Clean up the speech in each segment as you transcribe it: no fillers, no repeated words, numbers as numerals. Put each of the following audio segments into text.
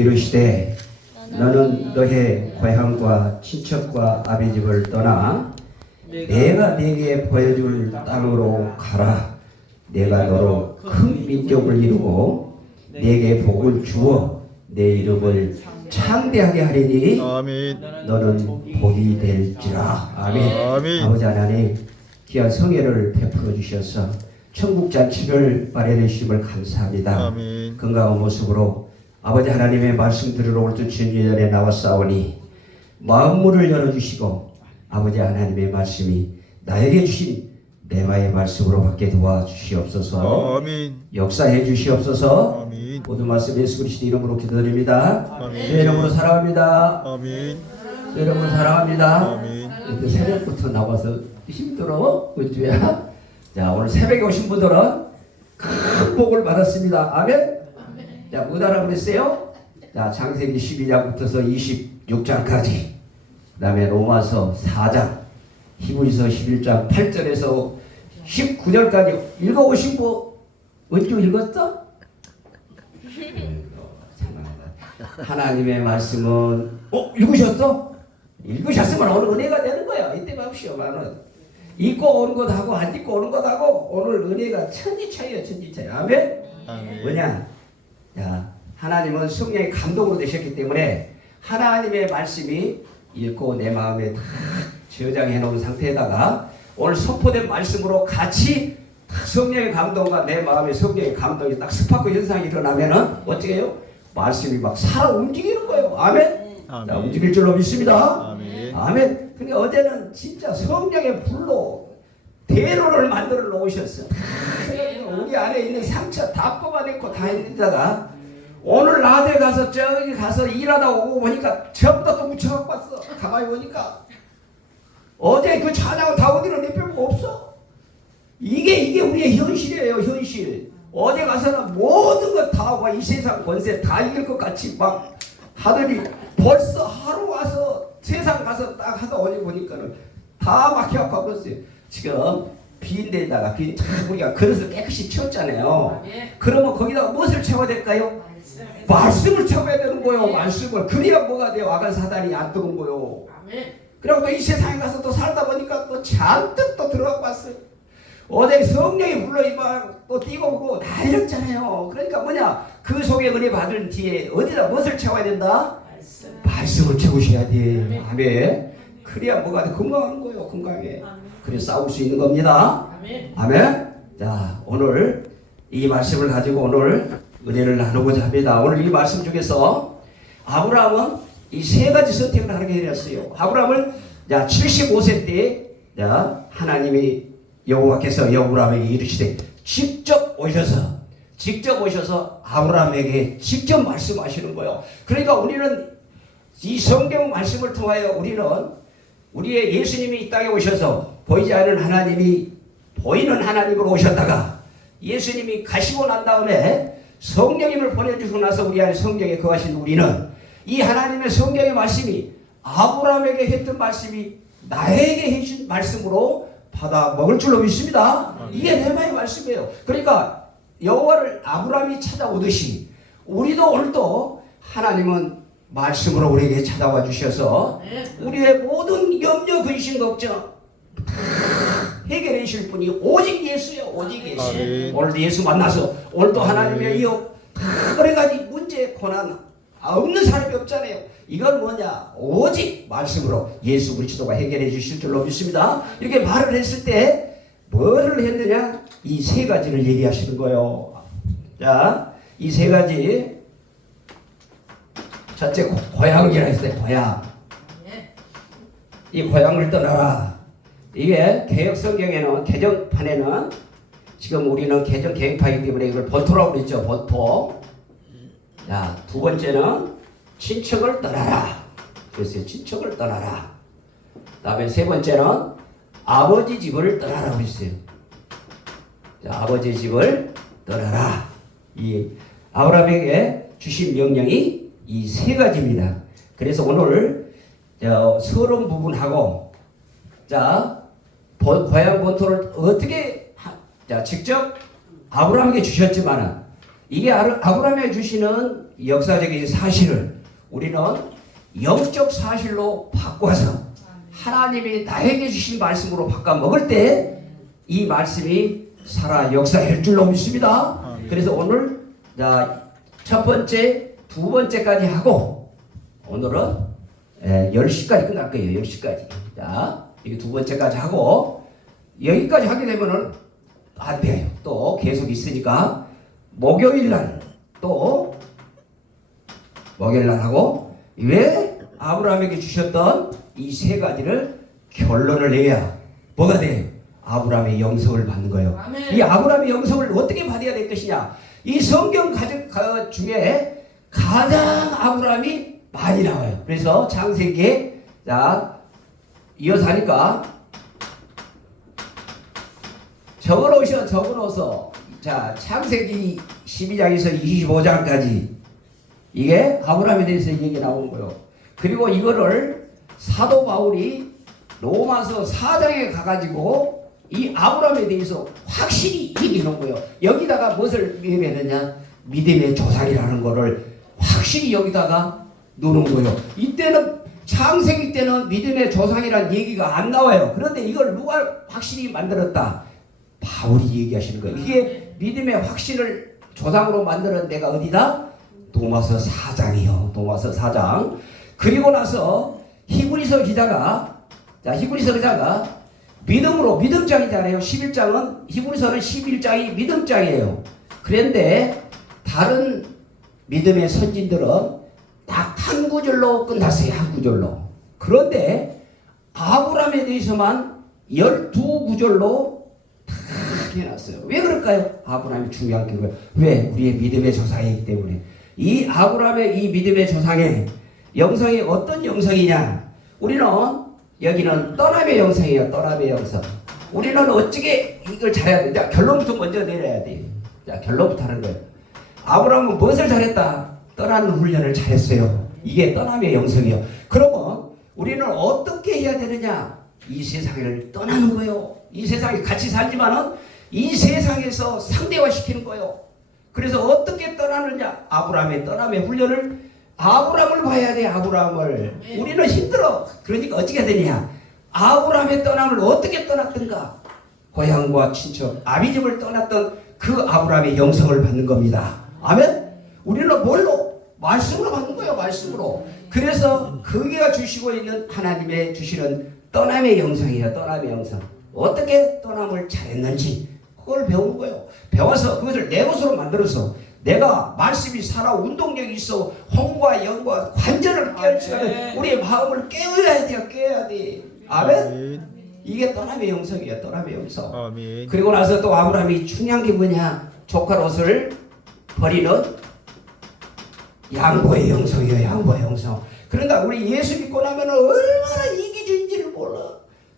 이르시되 너는 너의 고향과 친척과 아비집을 떠나 내가 네게 보여줄 땅으로 가라. 내가 너로 큰 민족을 이루고 네게 복을 주어 내 이름을 창대하게 하리니 아멘. 너는 복이 될지라. 아멘. 아멘. 아버지 하나님, 귀한 성회를 베풀어 주셔서 천국 잔치를 마련해 주심을 감사합니다. 아멘. 건강한 모습으로 아버지 하나님의 말씀 들으러 올 때 주님 전에 나왔사오니 마음문을 열어주시고 아버지 하나님의 말씀이 나에게 주신 내마의 말씀으로 받게 도와주시옵소서. 아멘. 역사해 주시옵소서. 아멘. 모든 말씀 예수 그리스도 이름으로 기도드립니다. 아멘. 주 이름으로 사랑합니다. 아멘. 주 이름으로 사랑합니다. 아멘. 이렇게 새벽부터 나와서 힘들어? 은주야? 자, 오늘 새벽에 오신 분들은 큰 복을 받았습니다. 아멘? 자, 뭐 하라 그랬어요? 자, 창세기 12장부터서 26장까지, 그 다음에 로마서 4장, 히브리서 11장 8절에서 19절까지 읽어오신 분, 은주 읽었어? 하나님의 말씀은, 읽으셨어? 읽으셨으면 오늘 은혜가 되는 거야. 이때 맙시오만은. 읽고 오는 것하고 안 읽고 오는 것하고 오늘 은혜가 천지 차이야, 천지 차이. 아멘? 아멘. 뭐냐? 야, 하나님은 성령의 감동으로 되셨기 때문에 하나님의 말씀이 읽고 내 마음에 다 저장해 놓은 상태에다가 오늘 선포된 말씀으로 같이 성령의 감동과 내 마음의 성령의 감동이 딱 스파크 현상이 일어나면은 어떻게 해요? 말씀이 막 살아 움직이는 거예요. 아멘? 아멘. 자, 움직일 줄로 믿습니다. 아멘. 아멘. 근데 어제는 진짜 성령의 불로 대로를 만들어 놓으셨어. 우리 안에 있는 상처 다 뽑아내고 다 했다가 오늘 낮에 가서 저기 가서 일하다 오고 보니까 전부 다 또 묻혀갖고 왔어. 가만히 보니까 어제 그 찬양은 다 어디로 내빼고 없어. 이게 우리의 현실이에요. 현실. 어제 가서는 모든 것 다 하고 이 세상 권세 다 이길 것 같이 막 하더니 벌써 하루 와서 세상 가서 딱 하다 오니 보니까는 다 막혀갖고 왔어요. 지금 빈데다가 우리가 그릇을 깨끗이 채웠잖아요. 그러면 거기다가 무엇을 채워야 될까요? 말씀을 채워야 되는 거예요. 말씀을. 그래야 뭐가 돼요? 악한 사단이 안 들어온 거예요. 그리고 또 이 세상에 가서 또 살다 보니까 또 잔뜩 또 들어가고 왔어요. 어제 성령이 불러 임하고 또 뛰고 오고 다 이랬잖아요. 그러니까 뭐냐? 그 속에 은혜 받은 뒤에 어디다 무엇을 채워야 된다? 말씀을 채우셔야 돼. 아멘. 그래야 뭐가 돼? 건강한 거예요. 건강해. 그래 싸울 수 있는 겁니다. 아멘. 자, 오늘 이 말씀을 가지고 오늘 은혜를 나누고자 합니다. 오늘 이 말씀 중에서 아브라함은 이 세 가지 선택을 하게 해놨어요. 아브라함을 75세 때 하나님이 여호와께서 아브라함에게 이르시되 직접 오셔서 아브라함에게 직접 말씀하시는 거예요. 그러니까 우리는 이 성경 말씀을 통하여 우리는 우리의 예수님이 이 땅에 오셔서 보이지 않는 하나님이 보이는 하나님으로 오셨다가 예수님이 가시고 난 다음에 성령님을 보내주시고 나서 우리 안에 성령에 거하신 우리는 이 하나님의 성경의 말씀이 아브라함에게 했던 말씀이 나에게 해준 말씀으로 받아 먹을 줄로 믿습니다. 이게 레마의 말씀이에요. 그러니까 여호와를 아브라함이 찾아오듯이 우리도 오늘도 하나님은 말씀으로 우리에게 찾아와 주셔서 우리의 모든 염려, 근심, 걱정 해결해 주실 분이 오직 예수예요. 오직 예수. 아멘. 오늘도 예수 만나서 오늘도 하나님의 이웃 여러 가지 문제, 고난 없는 사람이 없잖아요. 이건 뭐냐? 오직 말씀으로 예수 그리스도가 해결해 주실 줄로 믿습니다. 이렇게 말을 했을 때 뭐를 했느냐? 이 세 가지를 얘기하시는 거예요. 자, 이 세 가지. 첫째, 고향이라 했어요. 고향. 이 고향을 떠나라. 이게 개혁성경에는, 개정판에는 지금 우리는 개정 개혁파이기 때문에 이걸 본토라고 그랬죠. 본토. 자, 두 번째는 친척을 떠나라. 그래서 친척을 떠나라. 그 다음에 세 번째는 아버지 집을 떠나라 그랬어요. 자, 아버지 집을 떠나라. 이 아브라함에게 주신 명령이 이 세 가지입니다. 그래서 오늘 서론 부분하고 고향 본토를 어떻게 직접 아브라함에게 주셨지만은 이게 아브라함에게 주시는 역사적인 사실을 우리는 영적 사실로 바꿔서 하나님이 나에게 주신 말씀으로 바꿔 먹을 때 이 말씀이 살아 역사할 줄로 믿습니다. 그래서 오늘 첫 번째, 두 번째까지 하고 오늘은 10시까지 끝날 거예요. 10시까지. 자, 이게 두 번째까지 하고 여기까지 하게 되면은 안 돼요. 또 계속 있으니까 목요일 날 하고 왜 아브라함에게 주셨던 이 세 가지를 결론을 내야 뭐가 돼? 아브라함의 영성을 받는 거예요. 아멘. 이 아브라함의 영성을 어떻게 받아야 될 것이냐? 이 성경 가족 중에 가장 아브라함이 많이 나와요. 그래서 창세기에 이어서 하니까 적어놓으셔. 자, 창세기 12장에서 25장까지 이게 아브라함에 대해서 얘기 나오는 거예요. 그리고 이거를 사도 바울이 로마서 4장에 가가지고 이 아브라함에 대해서 확실히 얘기하는 거예요. 여기다가 무엇을 얘기했느냐? 믿음의 조상이라는 거를 확실히 여기다가 넣는 거예요. 이때는 창세기 때는 믿음의 조상이라는 얘기가 안 나와요. 그런데 이걸 누가 확실히 만들었다? 바울이 얘기하시는 거예요. 이게 믿음의 확신을 조상으로 만드는 데가 어디다? 로마서 4장이요. 로마서 4장. 그리고 나서 히브리서 기자가 믿음으로 믿음장이잖아요. 11장은 히브리서는 11장이 믿음장이에요. 그런데 다른 믿음의 선진들은 딱 한 구절로 끝났어요. 한 구절로. 그런데 아브라함에 대해서만 12구절로 다 해놨어요. 왜 그럴까요? 아브라함이 중요한 게 뭐예요? 왜? 우리의 믿음의 조상이기 때문에. 이 아브라함의 이 믿음의 조상의 영성이 어떤 영성이냐? 우리는 여기는 떠남의 영성이에요. 떠남의 영성. 우리는 어떻게 이걸 잘해야 돼? 자, 결론부터 먼저 내려야 돼요. 자, 결론부터 하는 거예요. 아브라함은 무엇을 잘했다? 떠나는 훈련을 잘했어요. 이게 떠남의 영성이에요. 그러면 우리는 어떻게 해야 되느냐? 이 세상을 떠나는 거예요. 이 세상에 같이 살지만은 이 세상에서 상대화시키는 거예요. 그래서 어떻게 떠나느냐? 아브라함의 떠남의 훈련을 아브라함을 봐야 돼. 아브라함을. 우리는 힘들어. 그러니까 어떻게 되냐? 아브라함의 떠남을 어떻게 떠났던가? 고향과 친척, 아비집을 떠났던 그 아브라함의 영성을 받는 겁니다. 아멘? 우리는 뭘로? 말씀으로 받는 거예요. 말씀으로. 그래서 그가 주시고 있는 하나님의 주시는 떠남의 영성이에요. 떠남의 영성. 어떻게 떠남을 잘했는지 그걸 배우는 거예요. 배워서 그것을 내 것으로 만들어서 내가 말씀이 살아 운동력이 있어 혼과 영과 관절을 깨울 시간에 우리의 마음을 깨워야 돼요. 깨워야 돼. 아멘? 이게 떠남의 영성이에요. 떠남의 영성. 아멘. 그리고 나서 또 아브라함이 중요한 게 뭐냐? 조카롯을 버리는 양보의 영성이에요. 양보의 영성. 그러니까 우리 예수 믿고 나면 얼마나 이기주의인지를 몰라.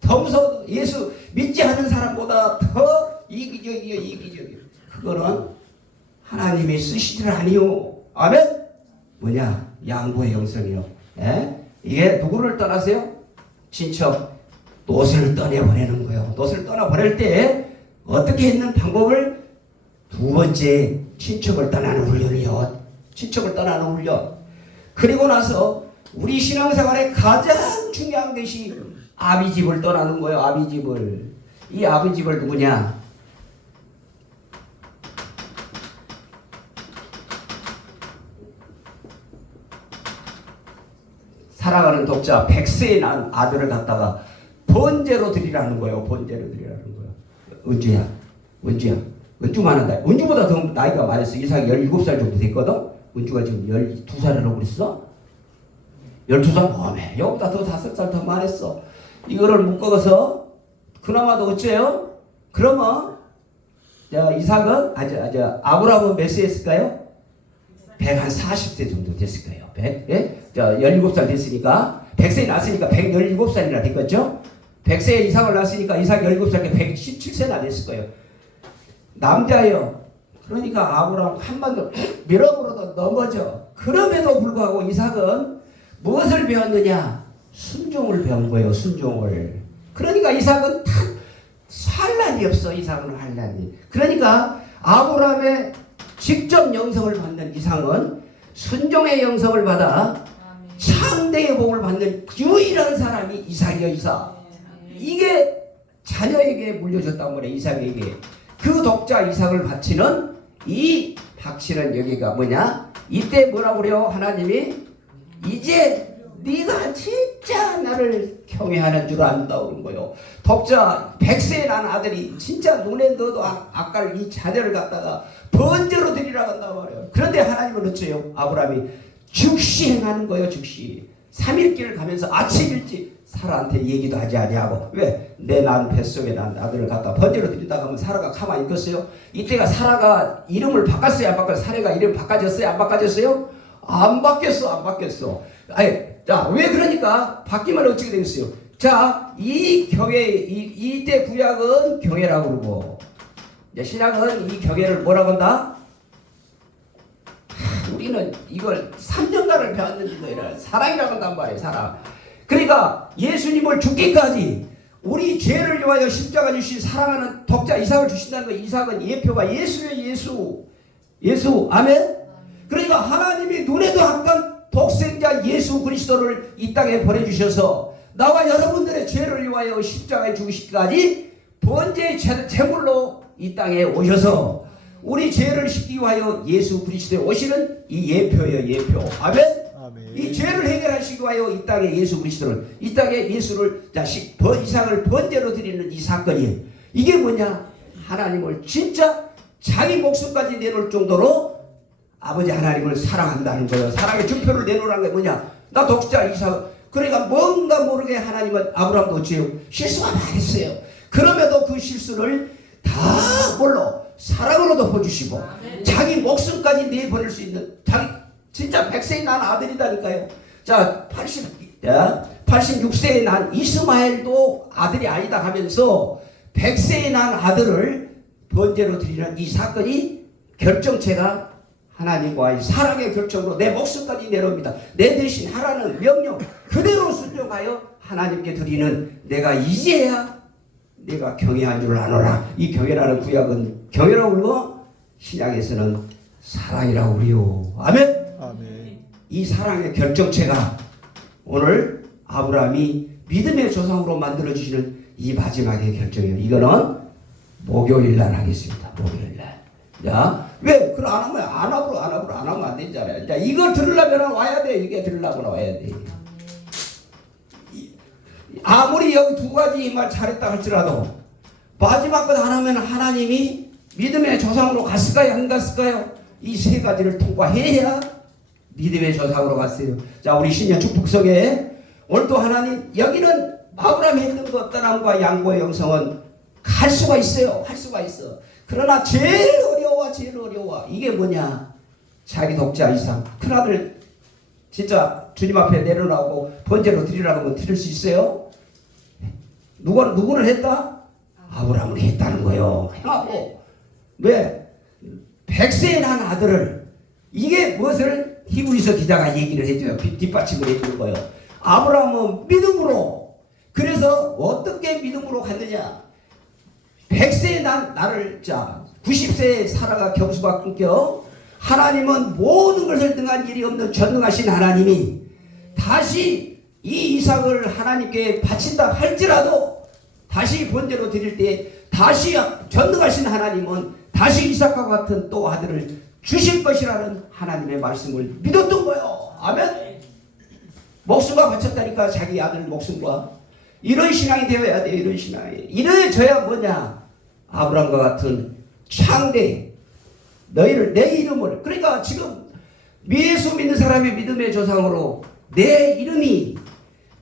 더 무서워. 예수 믿지 않는 사람보다 더 이기적이에요. 이기적이에요. 그거는 하나님이 쓰시질 아니요. 아멘? 뭐냐? 양보의 영성이요. 예? 이게 누구를 떠나세요? 친척, 롯을 떠내보내는 거예요. 롯을 떠나보낼 때 어떻게 했는 방법을 두 번째 친척을 떠나는 훈련이요. 친척을 떠나는 훈련. 그리고 나서 우리 신앙생활에 가장 중요한 것이 아비집을 떠나는 거예요. 아비집을. 이 아비집을 누구냐? 사랑하는 독자, 100세에 난 아들을 갖다가 번제로 드리라는 거예요. 번제로 드리라는 거예요. 은주만 한다. 은주보다 더 나이가 많았어. 이삭이 17살 정도 됐거든. 은주가 지금 12살이라고 그랬어? 12살? 어메, 여보다 더 5살 더 많았어. 이거를 묶어서 그나마도 어째요? 그러면 이삭은 아브라함은 몇 세 했을까요? 140세 정도 됐을 거예요. 100? 예? 17살 됐으니까 100세 낳았으니까 117살이나 됐겠죠? 100세에 이삭을 낳았으니까 이삭 17살에 117세나 됐을 거예요. 남자예요. 그러니까 아브라함 한반도 밀어버려도 넘어져. 그럼에도 불구하고 이삭은 무엇을 배웠느냐? 순종을 배운 거예요. 순종을. 그러니까 이삭은 다 환란이 없어. 이삭은 환란이. 그러니까 아브라함의 직접 영성을 받는 이삭은 순종의 영성을 받아 창대의 복을 받는 유일한 사람이 이삭이요, 이삭. 이게 자녀에게 물려줬단 말이에요. 이삭에게. 그 독자 이삭을 바치는 이 바치는 여기가 뭐냐? 이때 뭐라고 그래요? 하나님이 이제 네가 진짜 나를 경외하는 줄 안다 그런 거예요. 독자 100세에 난 아들이 진짜 눈에 넣어도 아까 이 자녀를 갖다가 번제로 드리라고 한단 말이에요. 그런데 하나님은 어째요? 아브라함이 즉시 행하는 거예요. 즉시 3일길을 가면서 아침 일찍 사라한테 얘기도 하지 아니하고. 왜? 내 난 뱃속에 난 아들을 갖다 번제로 드린다고 하면 사라가 가만히 있겠어요? 이때가 사라가 이름을 바꿨어요? 안 바꿨어요? 사라가 이름 바꿔졌어요? 안 바꿔졌어요? 안 바뀌었어. 안 바뀌었어. 아니, 자, 왜 그러니까 바뀌면 어떻게 되겠어요? 자, 이 경외, 이때 구약은 경외라고 그러고, 이제 신약은 이 경외를 뭐라고 한다? 우리는 이걸 3년간을 배웠는지도 이런 사랑이라고 한단 말이에요. 사랑. 그러니까 예수님을 죽기까지 우리 죄를 위하여 십자가 주신 사랑하는 독자 이삭을 주신다는 거. 이삭은 예표가 예수예요. 예수. 아멘. 그러니까 하나님이 눈에도 한간 독생자 예수 그리스도를 이 땅에 보내주셔서 나와 여러분들의 죄를 위하여 십자가에 죽으시기까지 번제의 제물로 이 땅에 오셔서 우리 죄를 씻기 위하여 예수 그리스도에 오시는 이 예표예요. 예표. 아멘. 이 죄를 해결하시기 위하여 이 땅에 예수 그리스도를, 이 땅에 예수를 이삭을 번제로 드리는 이 사건이, 이게 뭐냐? 하나님을 진짜 자기 목숨까지 내놓을 정도로 아버지 하나님을 사랑한다는 거예요. 사랑의 증표를 내놓으라는 게 뭐냐? 나 독자 이삭. 그러니까 뭔가 모르게 하나님은 아브라함도 어째요? 실수가 많았어요. 그럼에도 그 실수를 다 뭘로? 사랑으로 덮어주시고 자기 목숨까지 내보낼 수 있는, 자기 진짜 100세에 난 아들이다니까요. 자, 86세에 난 이스마엘도 아들이 아니다 하면서 100세에 난 아들을 번제로 드리는 이 사건이 결정체가 하나님과의 사랑의 결정으로 내 목숨까지 내놓습니다. 내 대신 하라는 명령 그대로 순종하여 하나님께 드리는 내가 이제야 내가 경외한 줄 아노라. 이 경외라는 구약은 경외라고 그러고 신약에서는 사랑이라고 그래요. 아멘. 아멘. 이 사랑의 결정체가 오늘 아브라함이 믿음의 조상으로 만들어주시는 이 마지막의 결정이에요. 이거는 목요일날 하겠습니다. 목요일날. 자, 왜? 그럼 안 하면 안 되잖아요. 자, 이걸 들으려면 와야 돼. 이게 들으려면 와야 돼. 아무리 여기 두 가지 말 잘했다 할지라도 마지막 것 하나면 하나님이 믿음의 조상으로 갔을까요? 안 갔을까요? 이 세 가지를 통과해야 믿음의 조상으로 갔어요. 자, 우리 신년 축복성에 오늘도 하나님, 여기는 아브라함이 했던 것 떠남과 양보의 영성은 갈 수가 있어요. 할 수가 있어. 그러나 제일 어려워. 이게 뭐냐? 자기 독자 이삭, 큰아들 진짜 주님 앞에 내려놓고 번제로 드리라고 하면 드릴 수 있어요? 누구를 했다? 아브라함을 했다는 거예요. 행하고. 왜? 100세에 난 아들을, 이게 무엇을 히브리서 기자가 얘기를 해줘요. 뒷받침을 해주는 거예요. 아브라함은 믿음으로. 그래서 어떻게 믿음으로 갔느냐? 100세에 나를 90세에 사라가 경수가 끊겨 하나님은 모든 것을 등한 일이 없는 전능하신 하나님이 다시 이 이삭을 하나님께 바친다 할지라도 다시 번제로 드릴 때 다시 전능하신 하나님은 다시 이삭과 같은 또 아들을 주실 것이라는 하나님의 말씀을 믿었던 거예요. 아멘. 목숨과 바쳤다니까, 자기 아들 목숨과. 이런 신앙이 되어야 돼요. 이런 신앙이. 이래져야 뭐냐? 아브라함과 같은 창대, 너희를, 내 이름을, 그러니까 지금 예수 믿는 사람의 믿음의 조상으로 내 이름이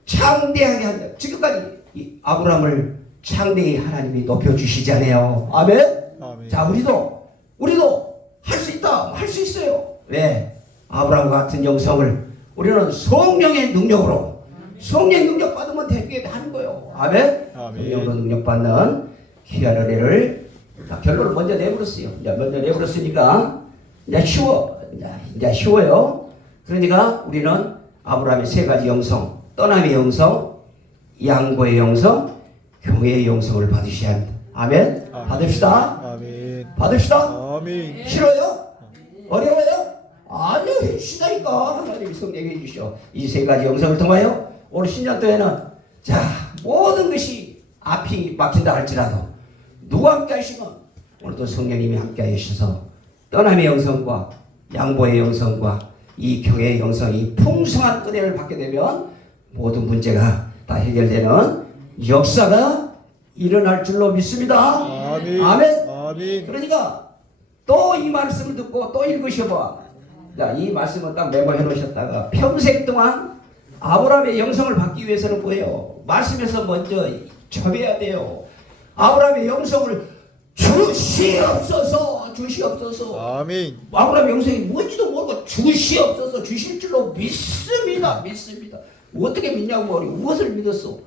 창대하게 한다. 지금까지 이 아브라함을 창대히 하나님이 높여주시잖아요. 아멘? 아멘. 자, 우리도 할 수 있다. 할 수 있어요. 왜? 아브라함과 같은 영성을 우리는 성령의 능력으로, 성령의 능력 받으면 되게 하는 거예요. 아멘? 성령으로 능력 받는 귀한 은혜를 결론을 먼저 내버렸어요. 이제 먼저 내버렸으니까 이제 쉬워요. 그러니까 우리는 아브라함의 세 가지 영성, 떠남의 영성, 양보의 영성, 경외의 영성을 받으셔야 합니다. 아멘. 받읍시다. 아멘. 받읍시다. 아멘. 싫어요? 어려워요? 아니요, 해주시다니까. 하나님이 성령이 해주시오. 이 세 가지 영성을 통하여 올 신년도에는 자, 모든 것이 앞이 막힌다 할지라도 누가 함께 하시면 오늘도 성령님이 함께 하셔서 떠남의 영성과 양보의 영성과 이 교회의 영성이 풍성한 은혜를 받게 되면 모든 문제가 다 해결되는 역사가 일어날 줄로 믿습니다. 아멘. 아멘. 아멘. 그러니까 또 이 말씀을 듣고 또 읽으셔봐. 자, 이 말씀을 딱 메모해 놓으셨다가 평생 동안 아브라함의 영성을 받기 위해서는 뭐예요? 말씀에서 먼저 접해야 돼요. 아브라함의 영성을 주시옵소서, 주시옵소서. 아멘. 아브라함의 영성이 뭔지도 모르고 주시옵소서, 주실 줄로 믿습니다. 믿습니다. 어떻게 믿냐고 말이 무엇을 믿었어?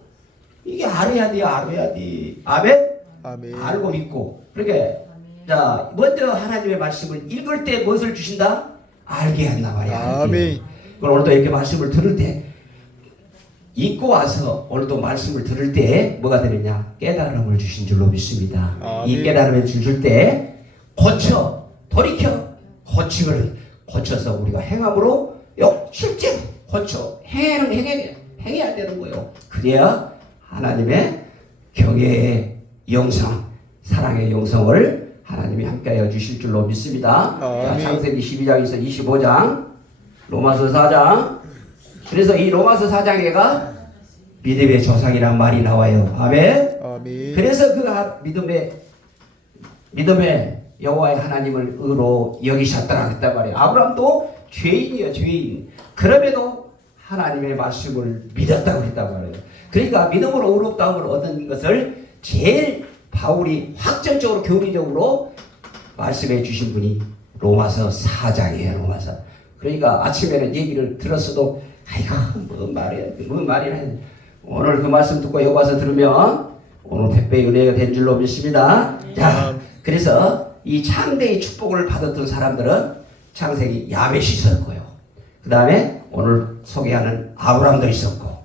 이게 알아야 돼요. 알아야 돼. 아멘? 아멘. 알고 믿고. 그러니까 자, 먼저 하나님의 말씀을 읽을 때 무엇을 주신다? 알게 한단 말이야. 아멘. 그럼 오늘도 이렇게 말씀을 들을 때 읽고 와서 오늘도 말씀을 들을 때 뭐가 되느냐? 깨달음을 주신 줄로 믿습니다. 아멘. 이 깨달음을 주실 때 고쳐, 돌이켜, 고쳐서 우리가 행함으로 실제로 고쳐 행해야 되는 거예요. 그래야 하나님의 경외의 영성, 사랑의 영성을 하나님이 함께하여 주실 줄로 믿습니다. 자, 창세기 12장에서 25장, 로마서 4장. 그래서 이 로마서 4장에가 믿음의 조상이란 말이 나와요. 아멘. 아멘. 그래서 그 믿음의 여호와의 하나님을 의로 여기셨더라 했단 말이에요. 아브라함도 죄인이에요, 죄인. 그럼에도 하나님의 말씀을 믿었다고 했단 말이에요. 그러니까 믿음으로 의롭다움을 얻은 것을 제일 바울이 확정적으로 교리적으로 말씀해 주신 분이 로마서 4장이에요. 로마서. 그러니까 아침에는 얘기를 들었어도 아이고 뭔 말이야. 오늘 그 말씀 듣고 여기 와서 들으면 오늘 택배 은혜가 된 줄로 믿습니다. 자, 그래서 이 창대의 축복을 받았던 사람들은 창세기 야벳이 있었고요. 그 다음에 오늘 소개하는 아브라함도 있었고,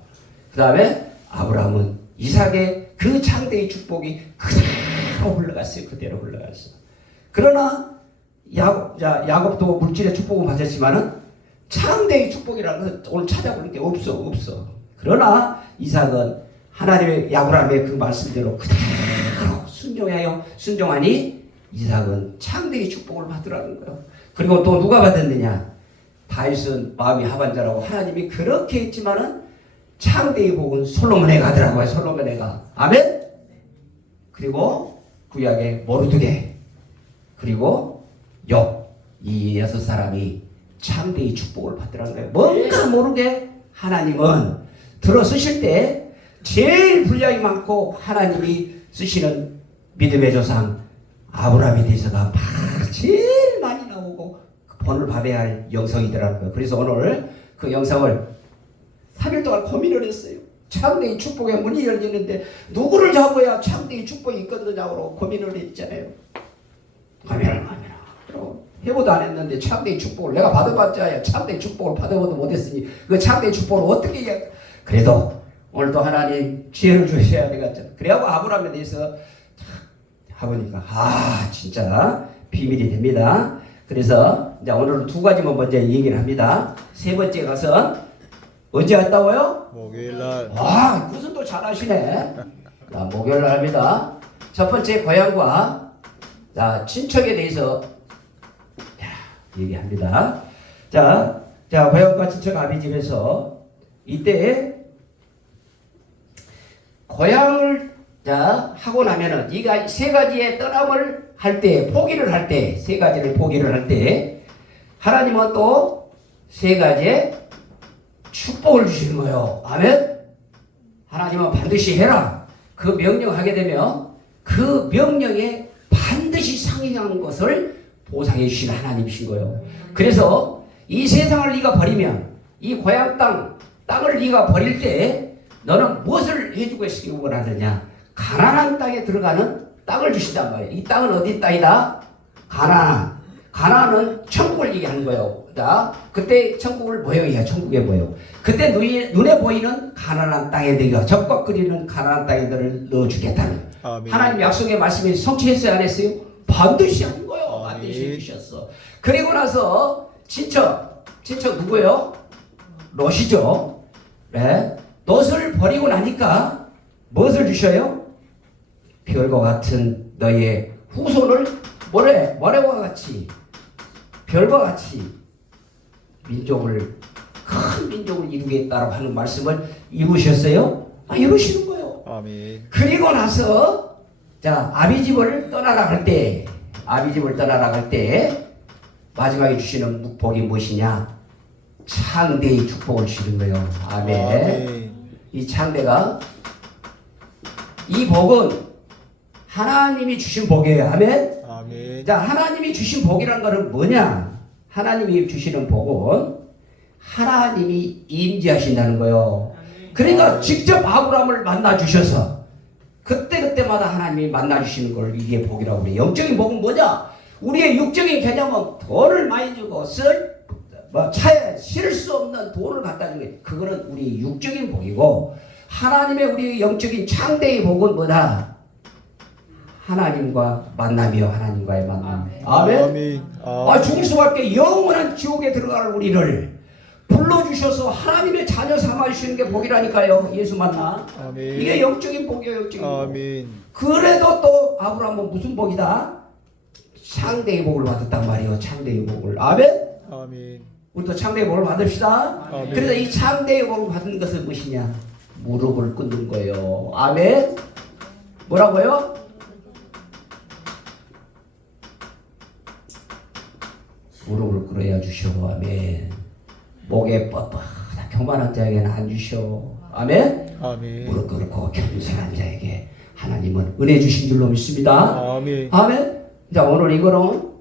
그 다음에 아브라함은 이삭의 그 창대의 축복이 그대로 흘러갔어요. 그대로 흘러갔어요. 그러나 야곱도 물질의 축복을 받았지만은 창대의 축복이라는 것은 오늘 찾아볼 게 없어. 그러나 이삭은 하나님의 아브라함의 그 말씀대로 그대로 순종하니 이삭은 창대의 축복을 받으라는 거예요. 그리고 또 누가 받았느냐? 다윗은 마음이 합한자라고 하나님이 그렇게 했지만은 창대의 복은 솔로몬에 가더라고요. 솔로몬에 가. 아멘. 그리고 구약의 모르드게, 그리고 욥, 이 6사람이 창대의 축복을 받더라는 거예요. 뭔가 모르게 하나님은 들어쓰실 때 제일 분량이 많고 하나님이 쓰시는 믿음의 조상 아브라함에 대해서가 제일 많이 나오고 본을 받아야 할 영성이더라는 거예요. 그래서 오늘 그 영성을 3일 동안 고민을 했어요. 창대의 축복의 문이 열리는데 누구를 잡아야 창대의 축복이 있거든요. 고민을 했잖아요. 고민을. 해보도 안 했는데 창대의 축복을 내가 받아봤자 창대의 축복을 받아보도 못했으니 그 창대의 축복을 어떻게 해야. 그래도 오늘도 하나님 지혜를 주셔야 되겠죠. 그래갖고 아브라함에 대해서 해보니까 진짜 비밀이 됩니다. 그래서 이제 오늘은 2가지만 먼저 얘기를 합니다. 세 번째 가서 언제 갔다고요? 목요일날. 무슨 또 잘하시네. 목요일날 합니다. 첫 번째 고향과 친척에 대해서 얘기합니다. 자 고향과 친척 아비집에서 이때 고향을 하고 나면은 이가 세 가지의 떠남을 할 때, 포기를 할 때, 세 가지를 포기를 할 때 하나님은 또 세 가지의 축복을 주시는 거예요. 아멘. 하나님은 반드시 해라. 그 명령하게 되면 그 명령에 반드시 상응하는 것을 보상해 주신 하나님이신 거예요. 그래서 이 세상을 네가 버리면 이 고향 땅을 네가 버릴 때 너는 무엇을 해주고 싶기를 원하느냐? 가나안 땅에 들어가는 땅을 주신단 말이에요. 이 땅은 어디 땅이다? 가나안은 천국을 얘기하는 거예요. 그때 천국을 모형이야. 천국에 모형. 그때 눈에 보이는 가나안 땅에 너희가 적박거리는 가나안 땅에 너를 넣어주겠다는 거예요. 하나님 약속의 말씀이 성취했어요? 안 했어요? 반드시 한 거예요. 반드시 해주셨어. 그리고 나서 친척 누구예요? 롯이죠. 네. 롯을 버리고 나니까 무엇을 주셔요? 별과 같은 너의 후손을 모래와 같이 별과 같이 큰 민족을 이루겠다라고 하는 말씀을 이루셨어요? 이루시는 거예요. 아멘. 그리고 나서 자 아비집을 떠나라 할 때 마지막에 주시는 복이 무엇이냐? 창대의 축복을 주시는 거예요. 아멘. 아멘. 이 창대가 이 복은 하나님이 주신 복이에요. 아멘. 아멘. 자 하나님이 주신 복이란 것은 뭐냐? 하나님이 주시는 복은 하나님이 임재하신다는 거예요. 그러니까 직접 아브라함을 만나 주셔서 그때마다 하나님이 만나 주시는 걸 이게 복이라고 그래요. 영적인 복은 뭐냐? 우리의 육적인 개념은 돈을 많이 주고 차에 실을 수 없는 돈을 갖다 주는 게 그거는 우리 육적인 복이고 하나님의 우리 영적인 창대의 복은 뭐다? 하나님과 만남이요. 하나님과의 만남. 아멘. 죽을 수밖에 영원한 지옥에 들어갈 우리를 불러주셔서 하나님의 자녀 삼아주시는 게 복이라니까요. 예수 만나. 아멘. 이게 영적인 복이에요. 영적인 복. 아멘. 그래도 또 아브라함은 무슨 복이다? 창대의 복을 받았단 말이에요. 창대의 복을. 아멘. 아멘. 우리도 창대의 복을 받읍시다. 아멘. 그래서 이 창대의 복을 받은 것은 무엇이냐? 무릎을 꿇는 거예요. 아멘. 뭐라고요? 무릎을 꿇어야 주셔. 아멘. 목에 뻣뻣한 교만한 자에게는 안 주셔. 아멘. 아멘. 무릎 꿇고 겸손한 자에게 하나님은 은혜 주신 줄로 믿습니다. 아멘. 아멘. 자 오늘 이거는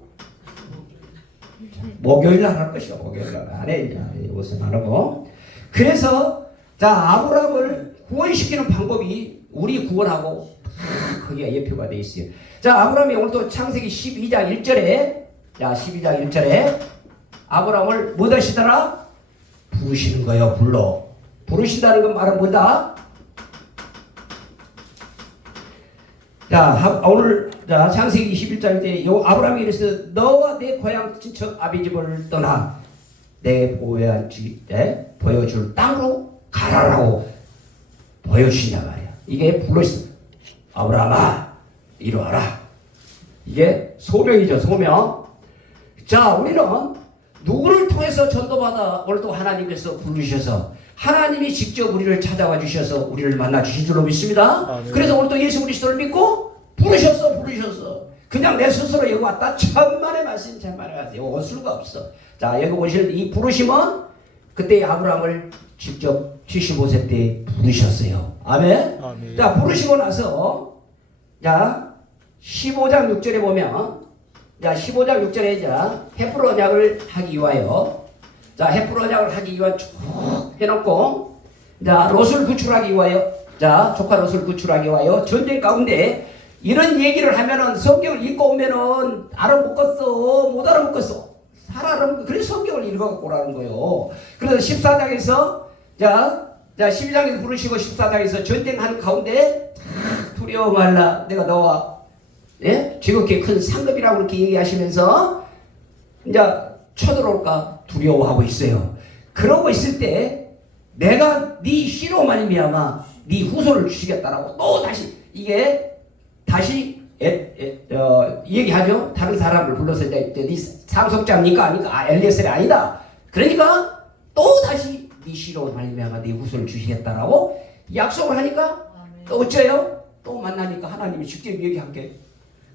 목요일 날 할 것이요. 목요일 날 안에 이것은 안 하고. 그래서 자 아브라함을 구원시키는 방법이 우리 구원하고 거기가 예표가 돼 있어요. 자 아브라함이 오늘 또 창세기 12장 1절에 자 12장 1절에 아브라함을 뭐 하시더라? 부르시는 거예요. 부르신다는 건 말은 뭐다? 자 오늘 자 창세기 21장인데 요 아브라함이 이래서 너와 내 고향 친척 아비집을 떠나 내 보여줄 땅으로 가라라고 보여주신단 말이야. 이게 불렀어. 아브라함아 이리 와라. 이게 소명이죠. 소명. 자 우리는 누구를 통해서 전도받아 오늘도 하나님께서 부르셔서 하나님이 직접 우리를 찾아와 주셔서 우리를 만나 주신 줄로 믿습니다. 아멘. 그래서 오늘도 예수 그리스도를 믿고 부르셨어. 그냥 내 스스로 여기 왔다 천만의 말씀 천만의 말씀 올 수가 없어. 자 여기 보시는 이 부르심은 그때 아브라함을 직접 75세 때 부르셨어요. 아멘. 아멘. 자 부르시고 나서 자 15장 6절에 보면 자 15장 6절에 자 헤브론 언약을 하기 위하여 자 헤브론 언약을 하기 위하여 쭉 해놓고 자 롯을 구출하기 위하여 자 조카 롯을 구출하기 위하여 전쟁 가운데 이런 얘기를 하면은 성경을 읽고 오면은 알아먹겠어 못 알아먹겠어 그래서 성경을 읽어갖고 오라는 거예요. 그래서 14장에서 자 12장에서 부르시고 14장에서 전쟁하는 가운데 두려워 말라 내가 너와 예? 지극히 큰 상급이라고 그렇게 얘기하시면서 이제 쳐들어올까 두려워하고 있어요. 그러고 있을 때 내가 네 씨로 말미암아 네 후손을 주시겠다라고 또 다시 이게 다시 얘기하죠. 다른 사람을 불러서 이제 네 상속자입니까? 아니까 엘리에셀이 아니다. 그러니까 또 다시 네 씨로 말미암아 네 후손을 주시겠다라고 약속을 하니까 또 어째요? 또 만나니까 하나님이 직접 얘기한 게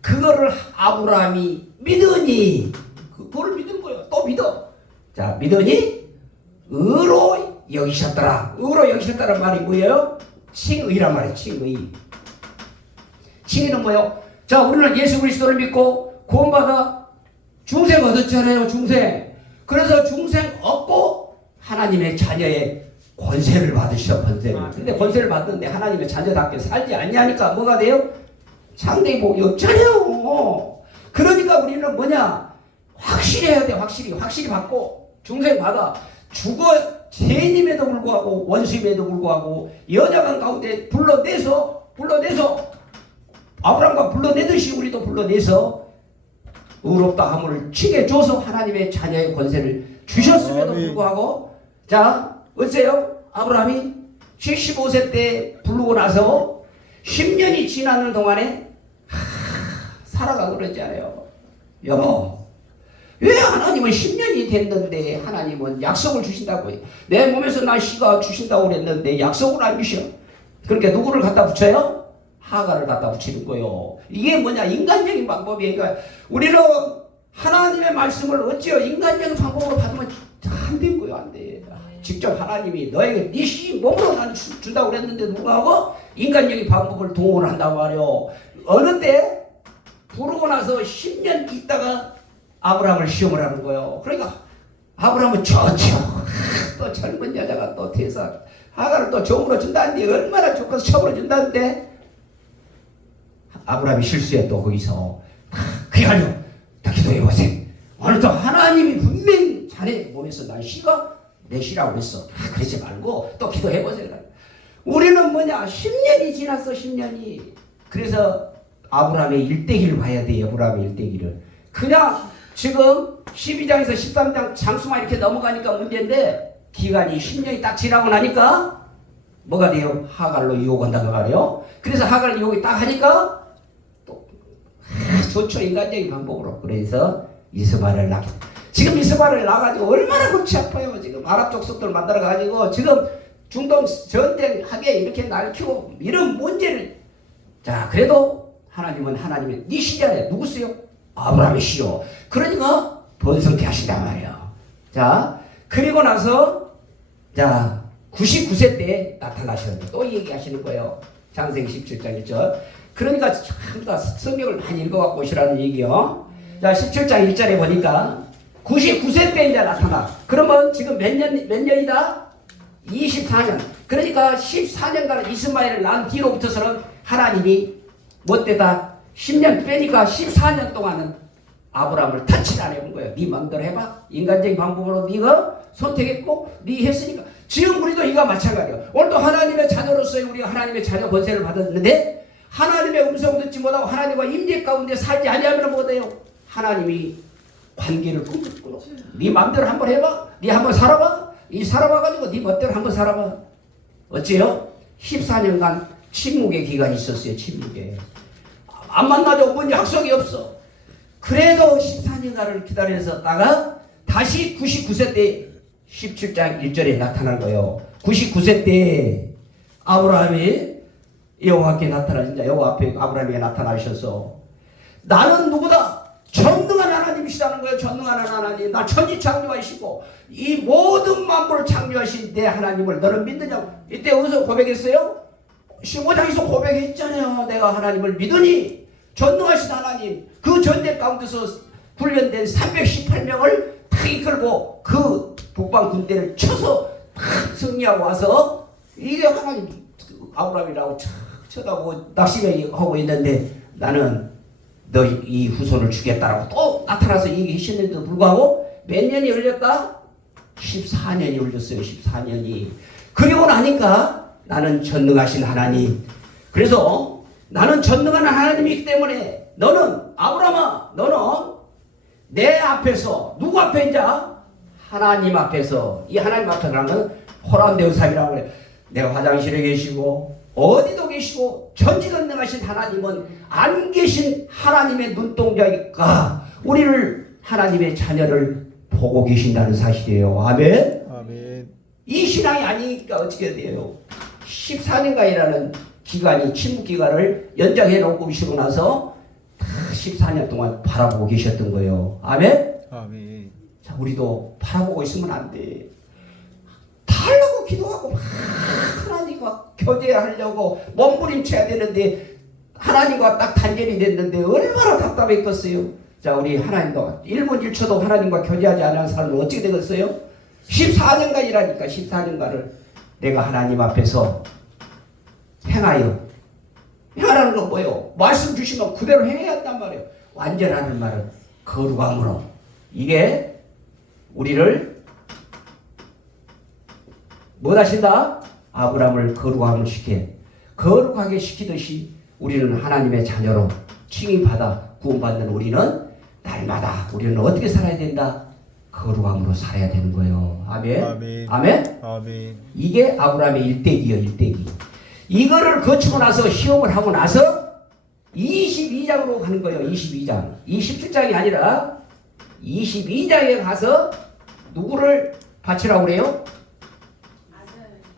그거를 아브라함이 믿으니 그거를 믿은 거예요. 또 믿어. 자 믿으니 의로 여기셨더라. 의로 여기셨다는 말이 뭐예요? 칭의란 말이에요. 칭의는 뭐예요? 자 우리는 예수 그리스도를 믿고 구원받아 중생 얻었잖아요. 중생. 그래서 중생 얻고 하나님의 자녀의 권세를 받으셔. 권세를. 근데 권세를 받는데 하나님의 자녀답게 살지 않냐니까 뭐가 돼요? 상대의 복이 없잖아요. 그러니까 우리는 뭐냐? 확실히 해야 돼. 확실히 받고 중생 받아. 죽어 죄인임에도 불구하고 원수임에도 불구하고 여자간 가운데 불러내서 아브라함과 불러내듯이 우리도 불러내서 의롭다 함을 치게 줘서 하나님의 자녀의 권세를 주셨음에도 불구하고 자 어째요? 아브라함이 75세 때 부르고 나서 10년이 지나는 동안에 살아가 그러잖아요. 여보, 왜 하나님은 10년이 됐는데 하나님은 약속을 주신다고 해요. 내 몸에서 난 씨가 주신다고 그랬는데 약속을 안 주셔. 그러니까 누구를 갖다 붙여요? 하갈을 갖다 붙이는 거예요. 이게 뭐냐? 인간적인 방법이에요. 그러니까 우리는 하나님의 말씀을 어찌요 인간적인 방법으로 받으면 안 된 거예요. 안 돼. 직접 하나님이 너에게 네 씨 몸으로 난 준다고 그랬는데 누가 하고 인간적인 방법을 동원한다고 말이요. 어느 때 부르고 나서 10년 있다가 아브라함을 시험을 하는 거예요. 그러니까 아브라함은 좋죠. 또 젊은 여자가 또 대사 하갈을 또 종으로 준다는데 얼마나 좋고 처음으로 준다는데 아브라함이 실수해 또 거기서 그래가지고 다 기도해보세요. 오늘 또 하나님이 분명히 자네 몸에서 난 씨가 내 씨라고 그랬어. 그러지 말고 또 기도해보세요. 우리는 뭐냐 10년이 지났어. 10년이. 그래서 아브라함의 일대기를 봐야 돼. 아브라함의 일대기를. 그냥 지금 12장에서 13장 장수만 이렇게 넘어가니까 문제인데 기간이 10년이 딱 지나고 나니까 뭐가 돼요? 하갈로 유혹한다고 말이에요. 그래서 하갈 유혹이 딱 하니까 또 좋죠. 인간적인 방법으로. 그래서 이스마엘을 낳게. 지금 이스마엘을 낳아가지고 얼마나 골치 아파요. 지금 아랍 족속들 만들어가지고 지금 중동 전쟁하게 이렇게 날키고 이런 문제를 자 그래도 하나님은 하나님의 네 시절에 누구세요? 아브라함의 시요. 그러니까 번성케 하신단 말이에요. 자 그리고 나서 자 99세 때 나타나셨는데 또 얘기하시는 거예요. 장세기 17장 1절. 그러니까 참 성경을 많이 읽어갖고 오시라는 얘기요. 자 17장 1절에 보니까 99세 때 이제 나타나. 그러면 지금 몇 년이다? 24년. 그러니까 14년간 이스마엘을 낳은 뒤로부터서는 하나님이 뭐 때다? 10년 빼니까 14년 동안은 아브라함을 터치를 안 해본 거예요. 네 마음대로 해봐. 인간적인 방법으로 네가 선택했고 네 했으니까. 지금 우리도 이거 마찬가지야. 오늘도 하나님의 자녀로서의 우리가 하나님의 자녀 권세를 받았는데 하나님의 음성 듣지 못하고 하나님과 임재 가운데 살지 아니하면 뭐 돼요? 하나님이 관계를 끊고 네 마음대로 한번 해봐. 네 한번 살아봐. 이 살아봐가지고 네 멋대로 한번 살아봐. 어째요? 14년간 침묵의 기간이 있었어요. 침묵에. 안 만나도 뭔 약속이 없어. 그래도 14년간을 기다렸었다가 다시 99세 때 17장 1절에 나타난 거예요. 99세 때 아브라함이 여호와께 나타나신다. 여호와 앞에 아브라함에게 나타나셔서 나는 누구다? 전능한 하나님이시라는 거예요. 전능한 하나님. 나 천지 창조하시고 이 모든 만물을 창조하신 내 하나님을 너는 믿느냐고. 이때 어디서 고백했어요? 15장에서 고백했잖아요. 내가 하나님을 믿으니 전능하신 하나님 그 전쟁 가운데서 훈련된 318명을 다 이끌고 그 북방 군대를 쳐서 다 승리하고 와서 이게 하나님 아브라함이라고 쳐다보고 낚시하고 있는데 나는 너 이 후손을 주겠다라고 또 나타나서 얘기하셨는데도 불구하고 몇 년이 흘렸다? 14년이 흘렸어요. 14년이. 그리고 나니까 나는 전능하신 하나님. 그래서 나는 전능한 하나님이기 때문에 너는 아브라함아 너는 내 앞에서 누구 앞에 있냐? 하나님 앞에서. 이 하나님 앞에 가면 호란대우상이라고 그래. 내가 화장실에 계시고 어디도 계시고 전지전능하신 하나님은 안 계신 하나님의 눈동자니까 우리를 하나님의 자녀를 보고 계신다는 사실이에요. 아멘. 아멘. 이 신앙이 아니니까 어떻게 돼요? 14년간이라는 기간이 침묵 기간을 연장해 놓고 오시고 나서 14년 동안 바라보고 계셨던 거예요. 아멘. 아멘. 자, 우리도 바라보고 있으면 안 돼. 달라고 기도하고 막 하나님과 교제하려고 몸부림쳐야 되는데 하나님과 딱 단절이 됐는데 얼마나 답답했겠어요. 자, 우리 하나님도 1분 1초도 하나님과 교제하지 않은 사람은 어떻게 되겠어요? 14년간이라니까 14년간을 내가 하나님 앞에서 행하여. 행하라는 건 뭐예요? 말씀 주시면 그대로 행해야 한단 말이에요. 완전하는 말은 거룩함으로. 이게 우리를 뭐 하신다? 아브라함을 거룩하게 시키듯이 우리는 하나님의 자녀로 칭의받아 구원받는 우리는 날마다 우리는 어떻게 살아야 된다? 거룩함으로 살아야 되는 거예요. 아멘. 아멘. 아멘. 아멘. 이게 이게 아브라함의 일대기요, 일대기. 이거를 거치고 나서 시험을 하고 나서 22장으로 가는 거예요. 22장. 27장이 아니라 22장에 가서 누구를 바치라고 그래요?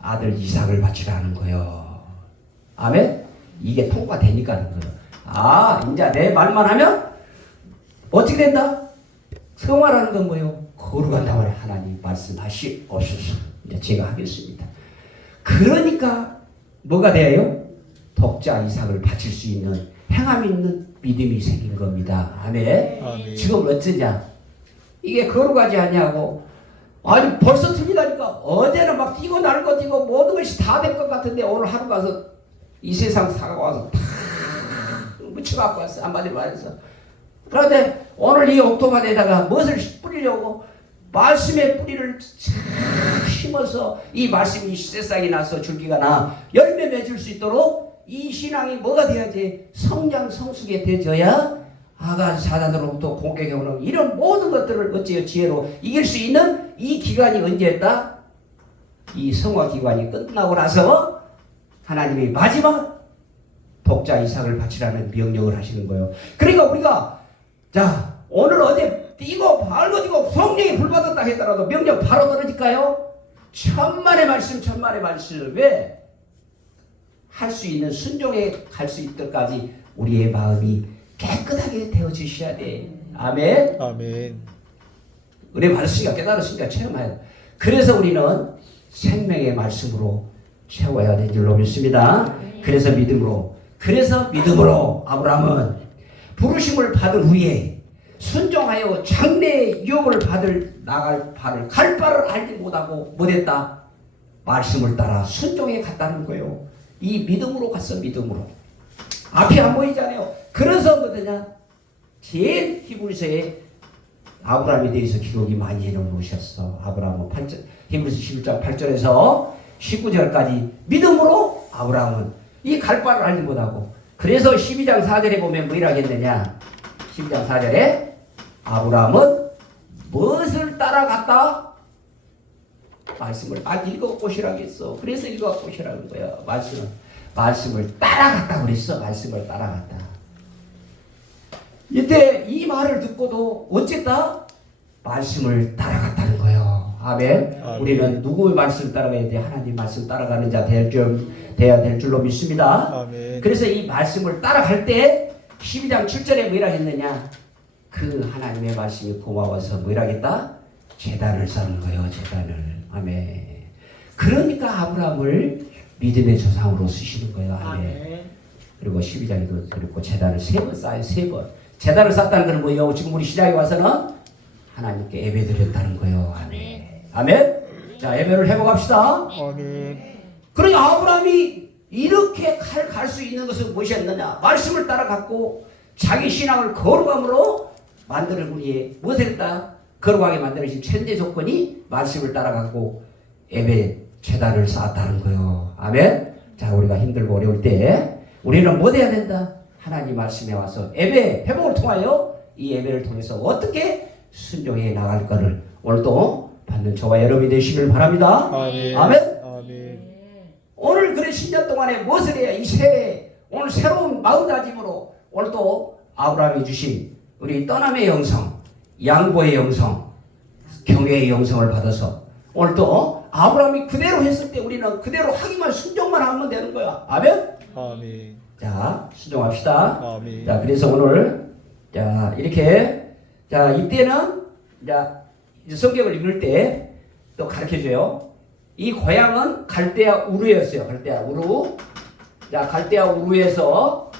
아들 이삭을 바치라는 거예요. 아멘. 이게 통과되니까 하는 거예요. 아, 이제 내 말만 하면 어떻게 된다? 성화라는 건 뭐예요? 거룩한다 말이에요. 하나님 말씀하시옵소서. 이제 제가 하겠습니다. 그러니까 뭐가 돼요? 독자 이삭을 바칠 수 있는 행함 있는 믿음이 생긴 겁니다. 아멘. 아멘. 지금 어쩌냐? 이게 거룩하지 않냐고. 아니 벌써 틀리다니까. 어제는 막 뛰고 날고 뛰고 모든 것이 다 될 것 같은데 오늘 하루 가서 이 세상 사가 와서 다 묻혀갖고 왔어. 한마디로 말해서. 그런데 오늘 이 옥토바에다가 무엇을 뿌리려고? 말씀의 뿌리를 쫙 심어서 이 말씀이 새싹이 나서 줄기가 나 열매 맺을 수 있도록 이 신앙이 뭐가 돼야지? 성장 성숙이 되어야 아가 사단으로부터 공격해 오는 이런 모든 것들을 어찌요 지혜로 이길 수 있는 이 기간이 언제였다? 이 성화 기간이 끝나고 나서 하나님이 마지막 독자 이삭을 바치라는 명령을 하시는 거예요. 그러니까 우리가 자 오늘 어제 뛰고 발거지고 성령이 불받았다 했더라도 명령 바로 떨어질까요? 천만의 말씀 왜? 할 수 있는 순종에 갈 수 있도록까지 우리의 마음이 깨끗하게 되어지셔야 돼. 아멘. 아멘. 은혜 받으시니까 깨달으시니까 체험해요. 그래서 우리는 생명의 말씀으로 채워야 될 줄로 믿습니다. 그래서 믿음으로 아브라함은 부르심을 받은 후에 순종하여 장래의 유업을 나갈 갈 바를 알지 못하고 못했다. 말씀을 따라 순종해 갔다는 거예요. 이 믿음으로 갔어. 믿음으로. 앞이 안 보이잖아요. 그래서 뭐냐? 제일 히브리서에 아브라함에 대해서 기록이 많이 해놓으셨어. 아브라함은 히브리서 11장 8절에서 19절까지 믿음으로 아브라함은 이 갈 바를 알지 못하고 그래서 12장 4절에 보면 뭐라고 했느냐? 12장 4절에 아브라함은 무엇을 따라갔다? 말씀을 읽어보시라고 했어. 그래서 읽어보시라는 거야. 말씀을 따라갔다 그랬어. 말씀을 따라갔다. 이때 이 말을 듣고도 어쨌다? 말씀을 따라갔다는 거예요. 아멘. 우리는 누구의 말씀을 따라가야 돼? 하나님 말씀 따라가는 자 돼야 될 줄로 믿습니다. 아멘. 그래서 이 말씀을 따라갈 때 12장 7절에 뭐라 했느냐? 그 하나님의 말씀이 고마워서 뭐라 했다? 제단을 쌓는 거예요. 제단을. 아멘. 그러니까 아브라함을 믿음의 조상으로 쓰시는 거예요. 아멘. 그리고 12장에도 그렇고 제단을 3번 쌓아요. 3번. 제단을 쌓았다는 건 뭐예요? 지금 우리 시작에 와서는 하나님께 예배 드렸다는 거예요. 아멘. 아멘. 자, 예배를 해보갑시다. 아멘. 그러니까 아브라함이 이렇게 갈 수 있는 것은 무엇이었느냐? 말씀을 따라갔고 자기 신앙을 거룩함으로 만드는 우리의 무엇을 했다? 거룩하게 만드는 천재 조건이 말씀을 따라갔고 예배 제단을 쌓았다는 거예요. 아멘. 자, 우리가 힘들고 어려울 때 우리는 뭐 해야 된다? 하나님 말씀에 와서 예배 회복을 통하여 이 예배를 통해서 어떻게 순종해 나갈 거를 오늘도 받는 저와 여러분이 되시길 바랍니다. 아멘. 아멘. 아멘. 오늘 그래 10년 동안에 무엇을 해야 이 새해 오늘 새로운 마음다짐으로 오늘도 아브라함이 주신 우리 떠남의 영성, 양보의 영성, 경외의 영성을 받아서 오늘도 아브라함이 그대로 했을 때 우리는 그대로 하기만 순종만 하면 되는 거야. 아멘. 아멘. 자, 순종합시다. 아멘. 자, 그래서 오늘 자 이렇게 자 이때는 자 성경을 읽을 때 또 가르쳐줘요. 이 고향은 갈대아 우르였어요. 갈대아 우르. 자, 갈대아 우르에서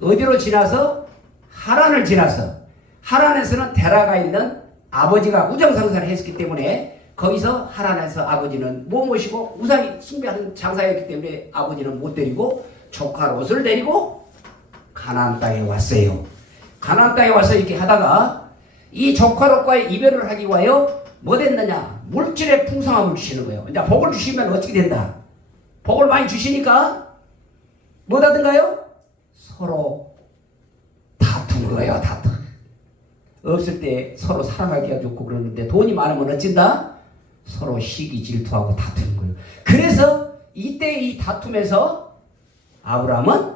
어디로 지나서 하란을 지나서 하란에서는 데라가 있는 아버지가 우정상사를 했기 때문에 거기서 하란에서 아버지는 못 모시고 우상이 숭배하는 장사였기 때문에 아버지는 못 데리고 조카 롯을 데리고 가나안 땅에 왔어요. 가나안 땅에 와서 이렇게 하다가 이 조카 롯과의 이별을 하기 위하여 뭐 됐느냐? 물질의 풍성함을 주시는 거예요. 이제 복을 주시면 어떻게 된다? 복을 많이 주시니까 뭐 하든가요? 서로 다투는 거예요. 다투. 없을 때 서로 사랑하기가 좋고 그러는데 돈이 많으면 어찐다? 서로 시기 질투하고 다투는 거예요. 그래서 이때 이 다툼에서 아브라함은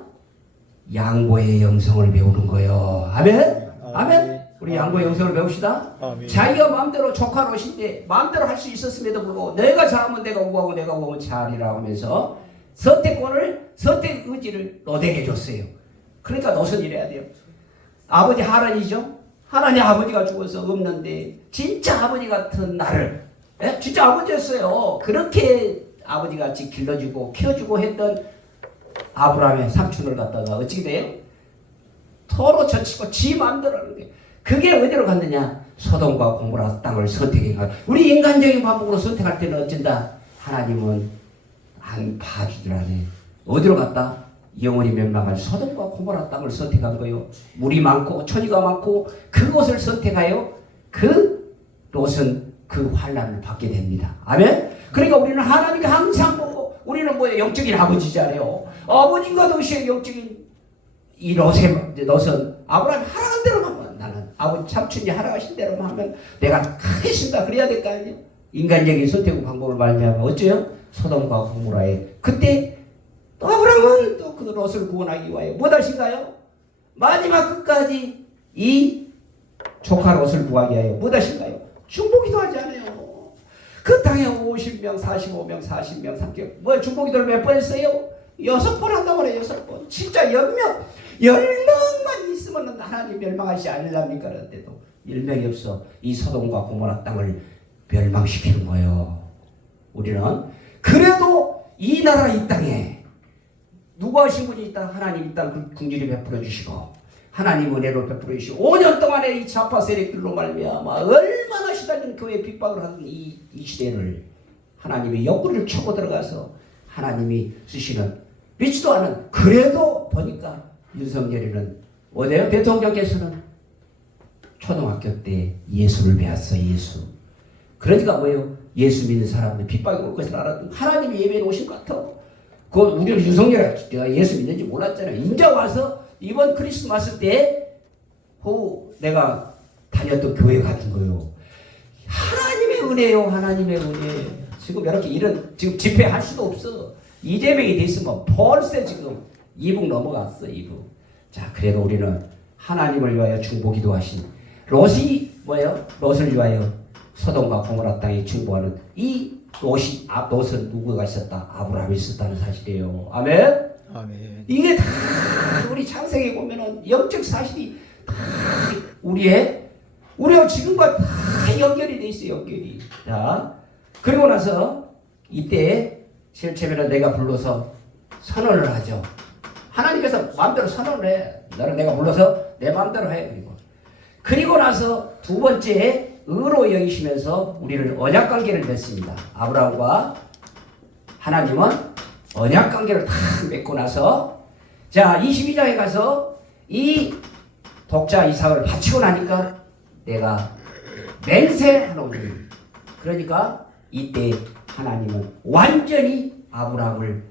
양보의 영성을 배우는 거예요. 아멘? 아멘? 우리 양보의 영성을 배웁시다. 아멘. 자기가 마음대로 조카 오신데 마음대로 할 수 있었음에도 불구하고 내가 잘하면 내가 우하고 내가 우하면 잘이라고 하면서 선택 의지를 너에게 줬어요. 그러니까 너선 이래야 돼요. 아버지 하란이죠. 하란이 아버지가 죽어서 없는데 진짜 아버지 같은 나를 진짜 아버지였어요. 그렇게 아버지같이 길러주고 키워주고 했던 아브라함의 삼촌을 갖다가 어찌게 돼요? 서로 젖히고 지 마음대로 하는 거예요. 그게 어디로 갔느냐? 소돔과 고모라 땅을 선택한 거예요. 우리 인간적인 방법으로 선택할 때는 어쩐다? 하나님은 안 봐주더라네. 어디로 갔다? 영원히 멸망할 소돔과 고모라 땅을 선택한 거예요. 물이 많고 초지가 많고 그곳을 선택하여 그 롯은 그 환난을 받게 됩니다. 아멘? 그러니까 우리는 하나님께 항상 보고 우리는 뭐예요? 영적인 아버지잖아요. 아버지가 동시에 영적인 이 롯은 아브라함이 하라는 대로만 하면 나는 아버지 삼촌이 하라하신 대로만 하면 내가 하겠습니다. 그래야 될 거 아니에요? 인간적인 선택 방법을 말미암아 어째요? 소돔과 고모라에 그때 또 아브라함은 또 그 롯을 구원하기 위하여 무엇하신가요? 마지막 끝까지 이 조카 롯을 구하기 위하여 무엇하신가요? 중보기도 하지 않아요. 그 땅에 50명, 45명, 40명, 3명 뭐 중보기도를 몇 번 했어요? 6번 한단 말이에요. 6번. 진짜 10명만 있으면 하나님 멸망하시지 않으랍니까? 그런데도 10명이 없어 이 소돔과 고모라 땅을 멸망시키는 거예요. 우리는 그래도 이 나라 이 땅에 누가 하신 분이 있다? 하나님 이 땅 긍휼히 베풀어 주시고 하나님 은혜로 베풀어 주시고 5년 동안에 이 좌파 세력들로 말미암아 얼마나 시달리는 교회 핍박을 하던 이 시대를 하나님이 옆구리를 쳐고 들어가서 하나님이 쓰시는 믿지도 않은 그래도 보니까 윤석열이는 어디에요? 대통령께서는 초등학교 때 예수를 배웠어. 예수. 그러니까 뭐예요? 예수 믿는 사람들 핍박이 올 것을 알았던 하나님이 예배에 오신 것 같아. 그 우리는 윤석열이 내가 예수 믿는지 몰랐잖아요. 인자 와서 이번 크리스마스 때 내가 다녔던 교회 같은 거예요. 하나님의 은혜요. 하나님의 은혜. 지금 이렇게 이런 지금 집회할 수도 없어. 이재명이 돼 있으면 벌써 지금 이북 넘어갔어. 이북. 자, 그래도 우리는 하나님을 위하여 중보기도 하신 롯이 뭐예요? 롯을 위하여 소돔과 고모라 땅에 중보하는 이 롯은 누구가 있었다? 아브라함이 있었다는 사실이에요. 아멘? 아멘. 이게 다 우리 창세기에 보면은 영적 사실이 다 우리와 지금과 다 연결이 돼 있어요. 연결이. 자, 그리고 나서 이때 실체면은 내가 불러서 선언을 하죠. 하나님께서 마음대로 선언을 해. 너는 내가 불러서 내 마음대로 해. 그리고 나서 두 번째 의로 여기시면서 우리를 언약관계를 맺습니다. 아브라함과 하나님은 언약관계를 다 맺고 나서 자 22장에 가서 이 독자 이삭을 바치고 나니까 내가 맹세하노니 그러니까 이때 하나님은 완전히 아브라함을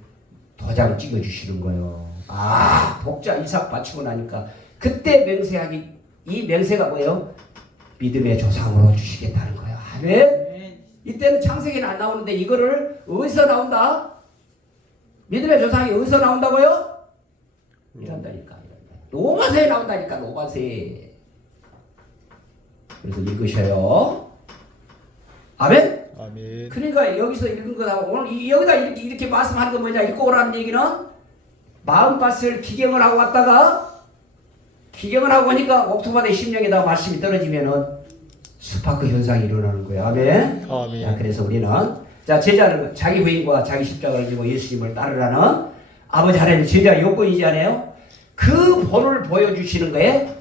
도장 찍어주시는 거예요. 아 독자 이삭 바치고 나니까 그때 맹세하기 이 맹세가 뭐예요? 믿음의 조상으로 주시겠다는 거예요. 아멘. 이때는 창세기는 안 나오는데 이거를 어디서 나온다? 믿음의 조상이 어디서 나온다고요? 이런다니까. 로마서에 나온다니까. 로마서에. 그래서 읽으셔요. 아멘. 아멘. 그러니까 여기서 읽은 거다. 오늘 여기다 이렇게 말씀하는 거 뭐냐? 읽고 오라는 얘기는 마음밭을 기경을 하고 왔다가 기경을 하고 오니까 옥토바대 심령에다가 말씀이 떨어지면은 스파크 현상이 일어나는 거예요. 아멘. 아멘. 자, 그래서 우리는 자 제자는 자기 부인과 자기 십자가를 지고 예수님을 따르라는 아버지 하나님 제자 요건이지 않아요? 그 본을 보여주시는 거에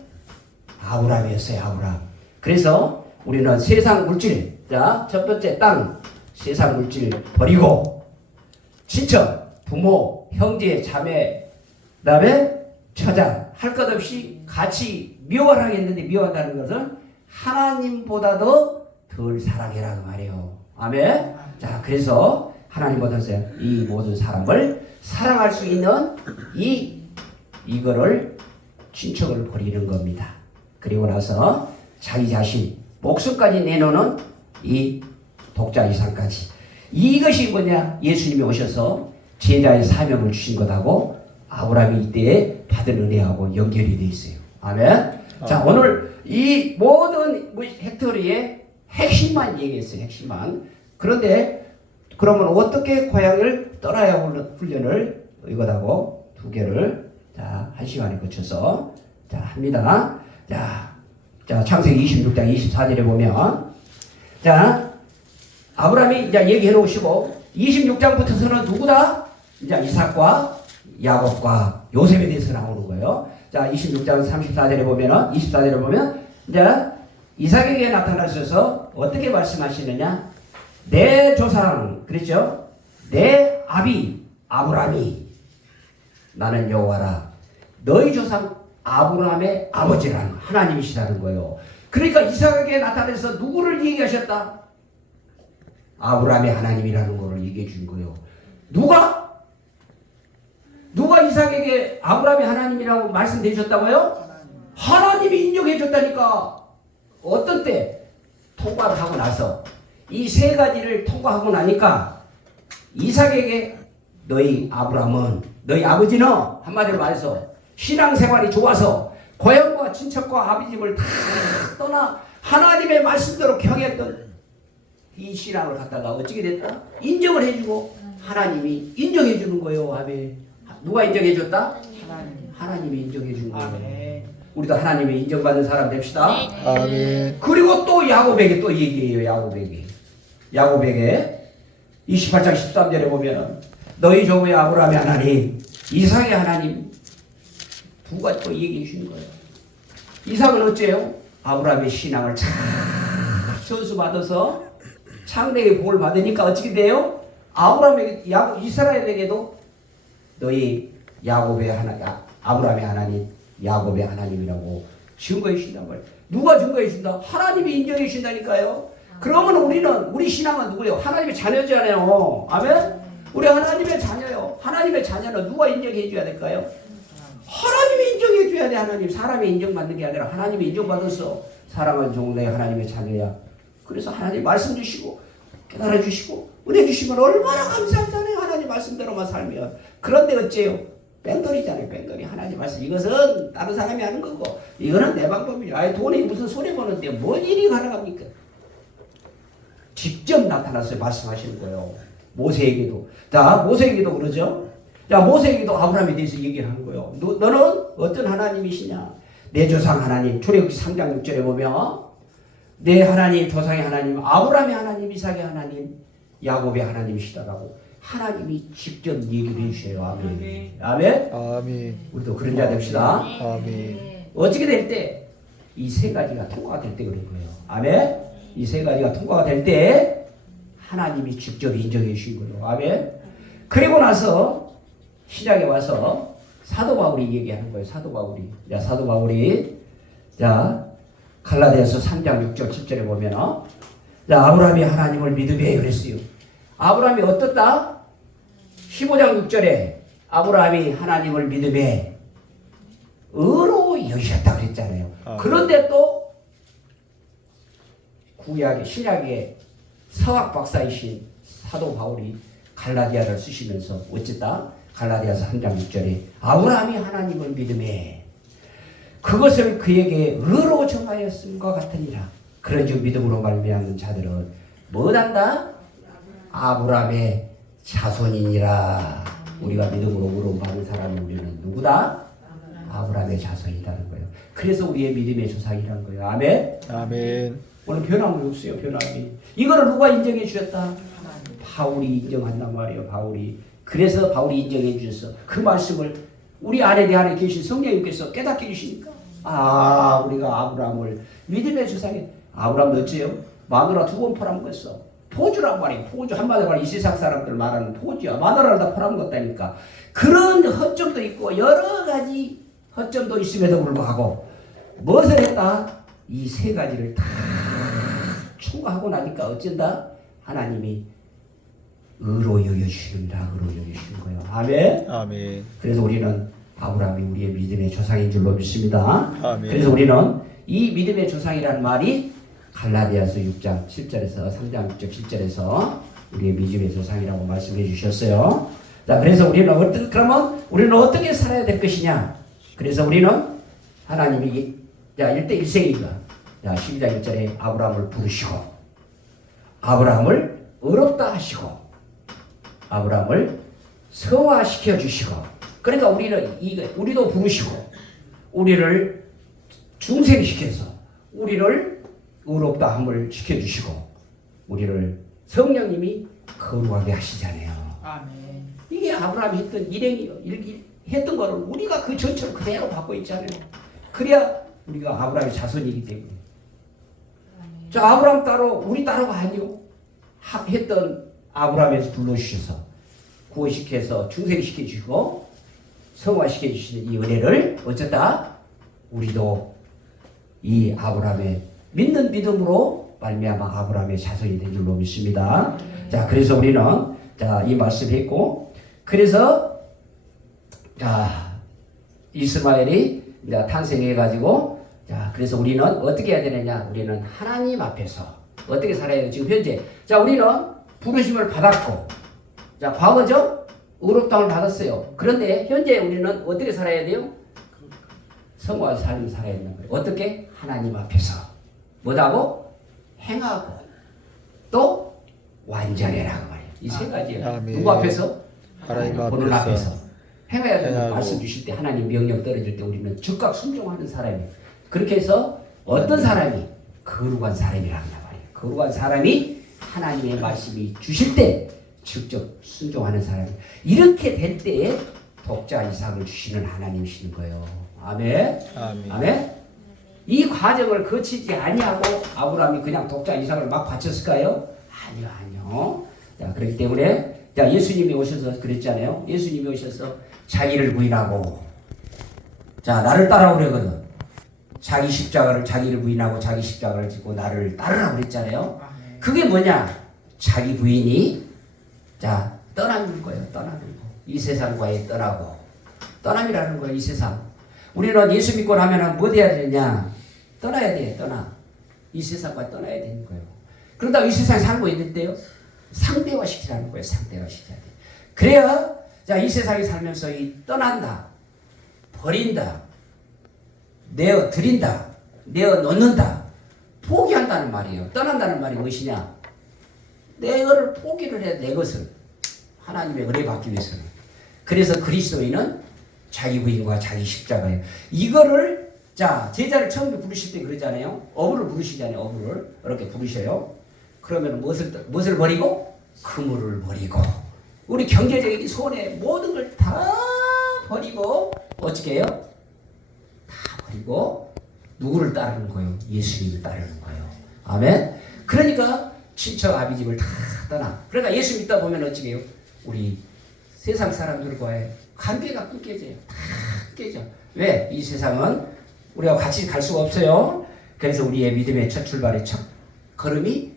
아브라함이었어요. 아브라함. 그래서 우리는 세상 물질 자 첫 번째 땅 세상 물질 버리고 친척 부모 형제 자매 그다음에 처자 할 것 없이 같이 미워하겠는데 미워한다는 것은 하나님보다도 덜 사랑해라 그 말이에요. 아멘. 자 그래서 하나님보다도 이 모든 사람을 사랑할 수 있는 이거를 친척을 버리는 겁니다. 그리고 나서 자기 자신 목숨까지 내놓는 이 독자 이상까지. 이것이 뭐냐? 예수님이 오셔서 제자의 사명을 주신 것하고 아브라함이 이때에 받은 은혜하고 연결이 되어 있어요. 아멘. 자, 오늘 이 모든 헥토리의 핵심만 얘기했어요. 핵심만. 그런데 그러면 어떻게 고향을 떠나야 훈련을 이것하고 두 개를 자, 한 시간에 거쳐서 자, 합니다. 자, 창세기 26장 24절에 보면 자, 아브라함이 이제 얘기해 놓으시고 26장부터서는 누구다? 이제 이삭과 야곱과 요셉에 대해서 나오는 거예요. 자, 26장 34절에 보면은 24절에 보면 이제 이삭에게 나타나셔서 어떻게 말씀하시느냐? 내 조상, 그랬죠? 내 아비 아브라함이 나는 여호와라. 너희 조상 아브라함의 아버지라는 하나님이시라는 거예요. 그러니까 이삭에게 나타나서 누구를 얘기하셨다? 아브라함의 하나님이라는 거를 얘기해 준 거예요. 누가 이삭에게 아브라함의 하나님이라고 말씀드리셨다고요? 하나님이 인정해 줬다니까. 어떤 때? 통과를 하고 나서 이 세 가지를 통과하고 나니까 이삭에게 너희 아브라함은 너희 아버지는 한마디로 말해서 신앙생활이 좋아서 고향과 친척과 아버지집을 다 떠나 하나님의 말씀대로 경했던 이 신앙을 갖다가 어떻게 됐다? 인정을 해주고 하나님이 인정해 주는 거예요. 아멘. 누가 인정해 줬다? 하나님이 인정해 준 거예요. 아멘. 우리도 하나님의 인정받는 사람 됩시다. 아멘. 그리고 또 야곱에게 또 얘기해요. 야곱에게 28장 13절에 보면 너희 조부의 아브라함의 하나님 이삭의 하나님 두 가지 또 얘기해 주는 거예요. 이삭은 어째요? 아브라함의 신앙을 잘 전수받아서 창대의 복을 받으니까 어떻게 돼요? 아브라함에게 이스라엘에게도 너희 아브라함의 하나님 야곱의 하나님이라고 증거해 주신단 말이에요. 누가 증거해 준다? 하나님이 인정해 주신다니까요. 그러면 우리 신앙은 누구예요? 하나님의 자녀잖아요. 아멘? 우리 하나님의 자녀요. 하나님의 자녀는 누가 인정해 줘야 될까요? 하나님이 인정해 줘야 돼. 하나님. 사람이 인정받는 게 아니라 하나님이 인정받아서 사랑하는 종들의 하나님의 자녀야. 그래서 하나님 말씀 주시고 깨달아 주시고 은혜 주시면 얼마나 감사하잖아요. 하나님 말씀대로만 살면. 그런데 어째요? 뺑돌이잖아요. 뺑돌이. 하나님 말씀. 이것은 다른 사람이 하는 거고 이거는 내 방법이죠. 아예 돈이 무슨 소리 보는데 뭔 일이 가능합니까? 직접 나타나서 말씀하시는 거예요. 모세에게도. 자, 모세에게도 그러죠. 자, 모세에게도 아브라함에 대해서 얘기를 하는 거예요. 너는 어떤 하나님이시냐? 내 조상 하나님. 출애굽기 3장 6절에 보면 내 하나님, 조상의 하나님, 아브라함의 하나님, 이삭의 하나님, 야곱의 하나님이시다라고 하나님이 직접 얘기를 해주셔요. 아멘. 아멘. 아멘. 우리도 그런 자 됩시다. 아멘. 어떻게 될 때 이 세 가지가 통과가 될 때 그런 거예요. 아멘. 이 세 가지가 통과가 될 때 하나님이 직접 인정해 주신 거예요. 아멘. 그리고 나서 신약에 와서 사도 바울이 얘기하는 거예요. 사도 바울이 자 갈라디아서 3장 6절 10절에 보면 자 아브라함이 하나님을 믿으며 그랬어요. 아브라함이 어떻다? 15장 6절에 아브라함이 하나님을 믿으며 의로 여기셨다 그랬잖아요. 그런데 또 신약의 서학 박사이신 사도 바울이 갈라디아를 쓰시면서 어쨌다? 갈라디아서 3장 6절에 아브라함이 하나님을 믿음에 그것을 그에게 의로 정하였음과 같으니라. 그런즉 믿음으로 말미암는 자들은 뭐단다? 아브라함의 자손이니라. 우리가 믿음으로 의로 받는 사람은 우리는 누구다? 아브라함의 자손이라는 거예요. 그래서 우리의 믿음의 조상이라는 거예요. 아멘. 아멘. 오늘 변함이 없어요. 변함이. 이거를 누가 인정해 주셨다? 바울이 인정한단 말이에요. 그래서 바울이 인정해 주셔서 그 말씀을 우리 내 안에 계신 성령님께서 깨닫게 해주시니까 우리가 아브라함을 믿음의 조상에 아브라함 어째요? 마누라 2번 팔아먹었어. 포주란 말이에요. 포주 한마디로 말하면 이 세상 사람들 말하는 포주야. 마누라를 다 팔아먹었다니까. 그런 허점도 있고 여러 가지 허점도 있음에도 불구하고 무엇을 했다? 이 세 가지를 다 총괄하고 나니까 어쩐다? 하나님이 의로 여겨주신다. 의로 여겨주시는 거예요. 아멘. 아멘. 그래서 우리는 아브라함이 우리의 믿음의 조상인 줄로 믿습니다. 아멘. 그래서 우리는 이 믿음의 조상이라는 말이 갈라디아서 6장 7절에서 3장 6절 7절에서 우리의 믿음의 조상이라고 말씀해 주셨어요. 자, 그래서 그러면 우리는 어떻게 살아야 될 것이냐? 그래서 우리는 하나님이 1대 1생이가 12장 1절에 아브라함을 부르시고 아브라함을 의롭다 하시고 아브라함을 성화시켜 주시고 그러니까 우리도 부르시고 우리를 중생시켜서 우리를 의롭다 함을 시켜주시고 우리를 성령님이 거룩하게 하시잖아요. 아멘. 이게 아브라함이 했던 했던 거를 우리가 그 전처럼 그대로 받고 있잖아요. 그래야 우리가 아브라함의 자손이기 때문에. 자, 아브라함 따로 우리 따로가 아니요. 했던 아브라함에서 불러주셔서 구원시켜서 중생시켜주시고 성화시켜주시는 이 은혜를 어쩌다 우리도 이 아브라함의 믿는 믿음으로 말미암아 아브라함의 자손이 된 줄로 믿습니다. 자, 그래서 우리는 이 말씀했고 그래서 이스마엘이 탄생해 가지고 그래서 우리는 어떻게 해야 되느냐? 우리는 하나님 앞에서 어떻게 살아야 돼요? 지금 현재 우리는 부르심을 받았고 과거죠? 의롭다함을 받았어요. 그런데 현재 우리는 어떻게 살아야 돼요? 성화의 삶을 살아야 되는 거예요. 어떻게? 하나님 앞에서 뭐라고? 행하고 또 완전해라고 말이에요. 이 세 가지예요. 아멘. 누구 앞에서? 하나님 보는 앞에서. 앞에서 행해야 되는 행하고. 말씀 주실 때 하나님 명령 떨어질 때 우리는 즉각 순종하는 사람이에요. 그렇게 해서 어떤 사람이? 거룩한 사람이라는 말이에요. 거룩한 사람이 하나님의 말씀이 주실 때 직접 순종하는 사람. 이렇게 될 때에 독자 이삭을 주시는 하나님이시는 거예요. 아멘. 아멘. 아멘. 이 과정을 거치지 아니하고 아브라함이 그냥 독자 이삭을 막 바쳤을까요? 아니요. 그렇기 때문에 예수님이 오셔서 그랬잖아요. 예수님이 오셔서 자기를 부인하고 나를 따라오려거든. 자기 십자가를 자기를 부인하고 자기 십자가를 지고 나를 따르라고 그랬잖아요. 그게 뭐냐? 자기 부인이 떠나는 거예요. 떠나는 거. 이 세상과의 떠나고 떠남이라는 거예요. 이 세상. 우리는 예수 믿고 나면 뭐 돼야 되냐? 떠나야 돼. 떠나. 이 세상과 떠나야 되는 거예요. 그러다 이 세상에 살고 있는데요. 상대화시키라는 거예요. 상대화시켜야 돼. 그래야 이 세상에 살면서 떠난다. 버린다. 내어 드린다. 내어 놓는다. 포기한다는 말이에요. 떠난다는 말이 무엇이냐? 내 것을 포기를 해야 내 것을 하나님의 은혜 받기 위해서는. 그래서 그리스도인은 자기 부인과 자기 십자가예요. 이거를 제자를 처음에 부르실 때 그러잖아요. 어부를 부르시잖아요. 어부를 이렇게 부르셔요. 그러면 무엇을 버리고? 그물을 버리고 우리 경제적인 손해 모든 걸 다 버리고 어떻게 해요? 다 버리고 누구를 따르는 거예요? 예수님을 따르는 거예요. 아멘. 그러니까 친척 아비집을 다 떠나. 그러니까 예수 믿다 보면 어떻게 해요? 우리 세상 사람들과의 관계가 끊겨져요. 다 깨져. 왜? 이 세상은 우리가 같이 갈 수가 없어요. 그래서 우리의 믿음의 첫 출발의 첫 걸음이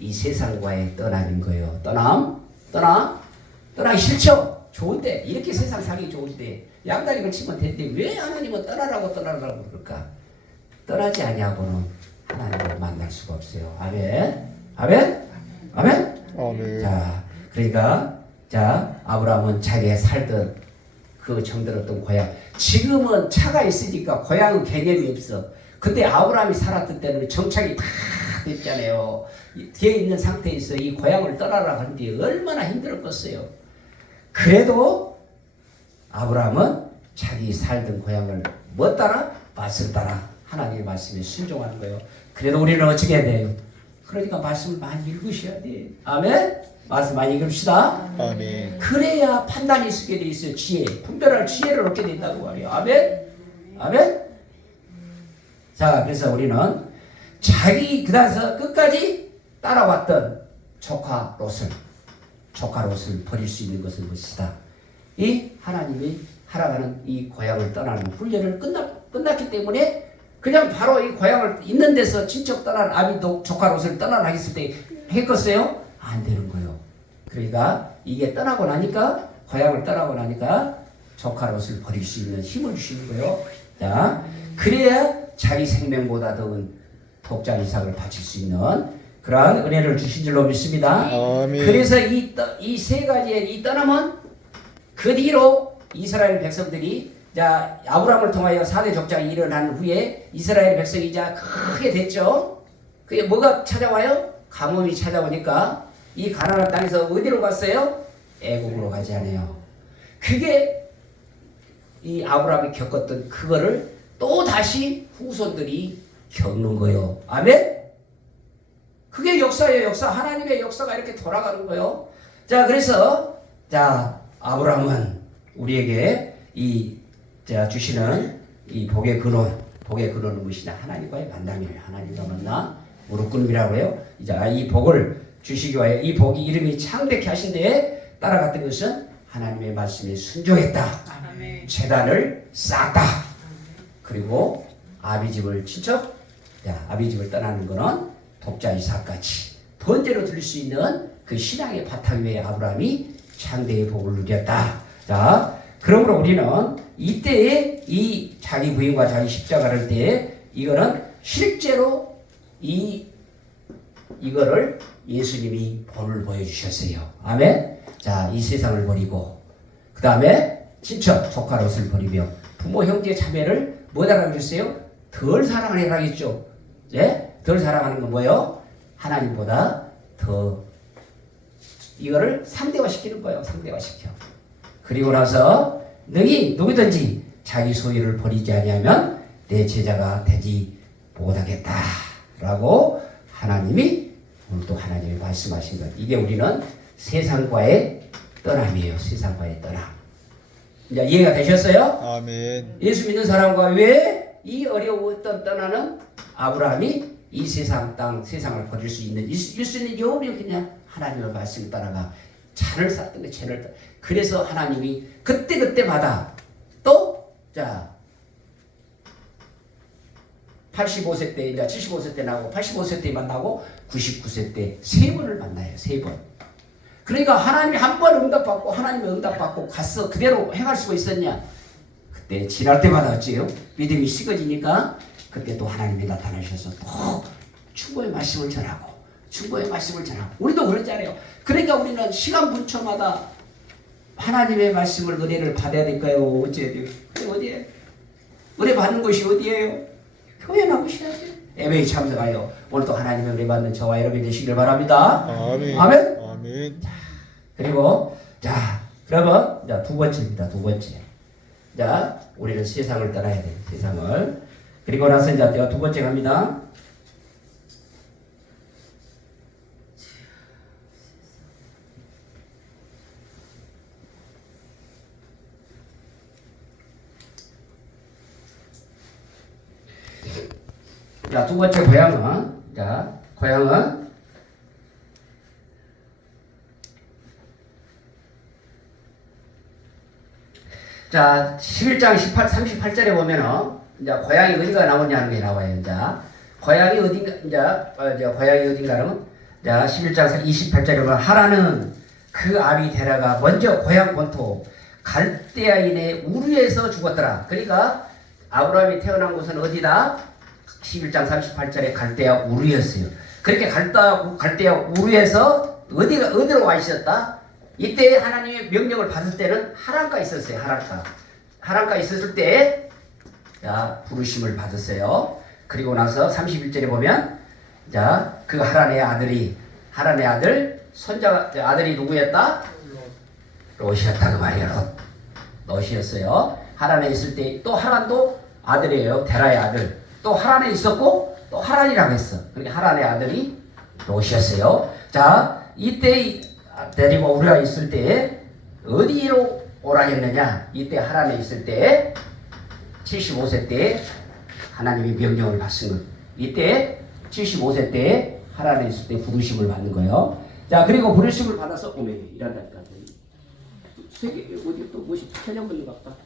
이 세상과의 떠남인 거예요. 떠나기 싫죠? 좋은데 이렇게 세상 살기 좋은데 양다리 걸치면 되는데 왜 하나님은 떠나라고 그럴까? 떠나지 아니하고는 하나님을 만날 수가 없어요. 아멘. 아멘. 아멘. 아멘. 그러니까 아브라함은 자기가 살던 그 정들었던 고향. 지금은 차가 있으니까 고향은 개념이 없어. 근데 아브라함이 살았던 때는 정착이 다 됐잖아요. 되어 있는 상태에서 이 고향을 떠나라 하는데 얼마나 힘들었겠어요. 그래도 아브라함은 자기 살던 고향을 뭐 따라? 말씀 따라 하나님의 말씀에 순종하는 거예요. 그래도 우리는 어떻게 해야 돼요? 그러니까 말씀을 많이 읽으셔야 돼. 아멘? 말씀 많이 읽읍시다. 아멘. 그래야 판단이 쓰게 돼 있어요. 지혜. 분별할 지혜를 얻게 된다고 말이에요. 아멘? 아멘? 그래서 우리는 그다음서 끝까지 따라왔던 조카 롯을 버릴 수 있는 것은 무엇이다? 이 하나님이 하라가는 이 고향을 떠나는 훈련을 끝났기 때문에 그냥 바로 이 고향을 있는 데서 친척 떠난 아비도 조카 롯을 떠나라 했을 때 했겠어요? 안 되는 거예요. 그러니까 이게 떠나고 나니까 고향을 떠나고 나니까 조카 롯을 버릴 수 있는 힘을 주시는 거예요. 그래야 자기 생명보다 더은 독자 이삭을 바칠 수 있는 그러한 은혜를 주신 줄로 믿습니다. 아멘. 그래서 이 세 가지의 이 떠남은 그 뒤로 이스라엘 백성들이 자 아브라함을 통하여 4대 족장이 일어난 후에 이스라엘 백성이 이제 크게 됐죠. 그게 뭐가 찾아와요? 가뭄이 찾아오니까 이 가나안 땅에서 어디로 갔어요? 애국으로 가지 않아요. 그게 이 아브라함이 겪었던 그거를 또 다시 후손들이 겪는 거예요. 아멘? 그게 역사예요. 역사. 하나님의 역사가 이렇게 돌아가는 거예요. 자, 그래서 자 아브라함은 우리에게 자 주시는 이 복의 근원은 무엇이냐? 하나님과의 만남이에요. 하나님과 만나 무릎 꿇음이라고 해요. 이제 이 복을 주시기 위하여 이 복이 이름이 창백케 하신 데에 따라갔던 것은 하나님의 말씀에 순종했다. 제단을 쌓았다. 그리고 아비집을 친척, 아비집을 떠나는 것은 독자 이삭같이 번제로 드릴 수 있는 그 신앙의 바탕 위에 아브라함이 창대의 복을 누렸다. 자, 그러므로 우리는 이때에 이 자기 부인과 자기 십자가를 때 이거는 실제로 이거를 예수님이 본을 보여주셨어요. 아멘. 자, 이 세상을 버리고 그 다음에 친척, 조카롯을 버리며 부모, 형제, 자매를 뭐라고 해주세요? 덜 사랑을 해라겠죠. 예? 덜 사랑하는 건 뭐예요? 하나님보다 더 이거를 상대화시키는 거예요. 상대화시켜. 그리고 나서 너희 누구든지 자기 소유를 버리지 아니하면 내 제자가 되지 못하겠다 라고 하나님이 오늘 또 하나님이 말씀하신 것. 이게 우리는 세상과의 떠남이에요. 세상과의 떠남. 이제 이해가 되셨어요? 아멘. 예수 믿는 사람과 왜 이 어려웠던 떠나는 아브라함이 이 세상을 버릴 수 있는 일 수 있는 여운이 그냥 하나님의 말씀을 따라가 잔을 쌓던 게 잔을 그래서 하나님이 그때마다 또 자 85세 때 이제 75세 때 나고 85세 때 만나고 99세 때 세 번을 만나요. 세 번. 그러니까 하나님이 한 번 응답받고 하나님의 응답받고 갔어. 그대로 행할 수가 있었냐? 그때 지날 때마다 어찌요? 믿음이 식어지니까 그때 또 하나님이 나타나셔서 또 충고의 말씀을 전하고 충고의 말씀을 전하고 우리도 그렇잖아요. 그러니까 우리는 시간 분초마다 하나님의 말씀을 은혜를 받아야 될까요? 어찌해야 돼요? 어디에? 은혜 받는 곳이 어디예요? 교회 나오셔야 돼요. 예배에 참석하여 오늘 또 하나님의 은혜 받는 저와 여러분이 되시길 바랍니다. 아멘. 아멘. 아멘. 자, 그리고 자 그러면 자, 두 번째입니다. 두 번째. 자, 우리는 세상을 떠나야 돼요. 세상을. 그리고 나서 이제 제가 두 번째 갑니다. 자, 두 번째 고향은 자, 11장 38절에 보면은 이제 고향이 어디가 나오냐 하는 게 나와요. 이제 고향이 어딘가는 자, 11장 28절에 보면 하라는 그 아비 데라가 먼저 고향 본토 갈대아인의 우르에서 죽었더라. 그러니까 아브라함이 태어난 곳은 어디다? 11장 38절에 갈대아 우르였어요. 그렇게 갈대아 우르에서 어디로 와 있었다? 이때 하나님의 명령을 받을 때는 하란가 있었어요. 하란가 있었을 때 자, 부르심을 받았어요. 그리고 나서 31절에 보면 자, 그 하란의 아들 아들이 누구였다? 롯이었다 그 말이에요. 롯이었어요. 하란에 있을 때 또 하란도 아들이에요. 데라의 아들. 또 하란에 있었고 또 하란이라고 했어. 그러니까 하란의 아들이 롯이었어요. 자, 이때 데리고 우리가 있을 때 어디로 오라겠느냐? 이때 하란에 있을 때 75세 때 하나님이 명령을 받은 것. 이때 75세 때 하란에 있을 때 부르심을 받는 거예요. 자, 그리고 부르심을 받아서 오메 이란다니까. 세계 어디 또 무엇이 천년 걸린 것 같다.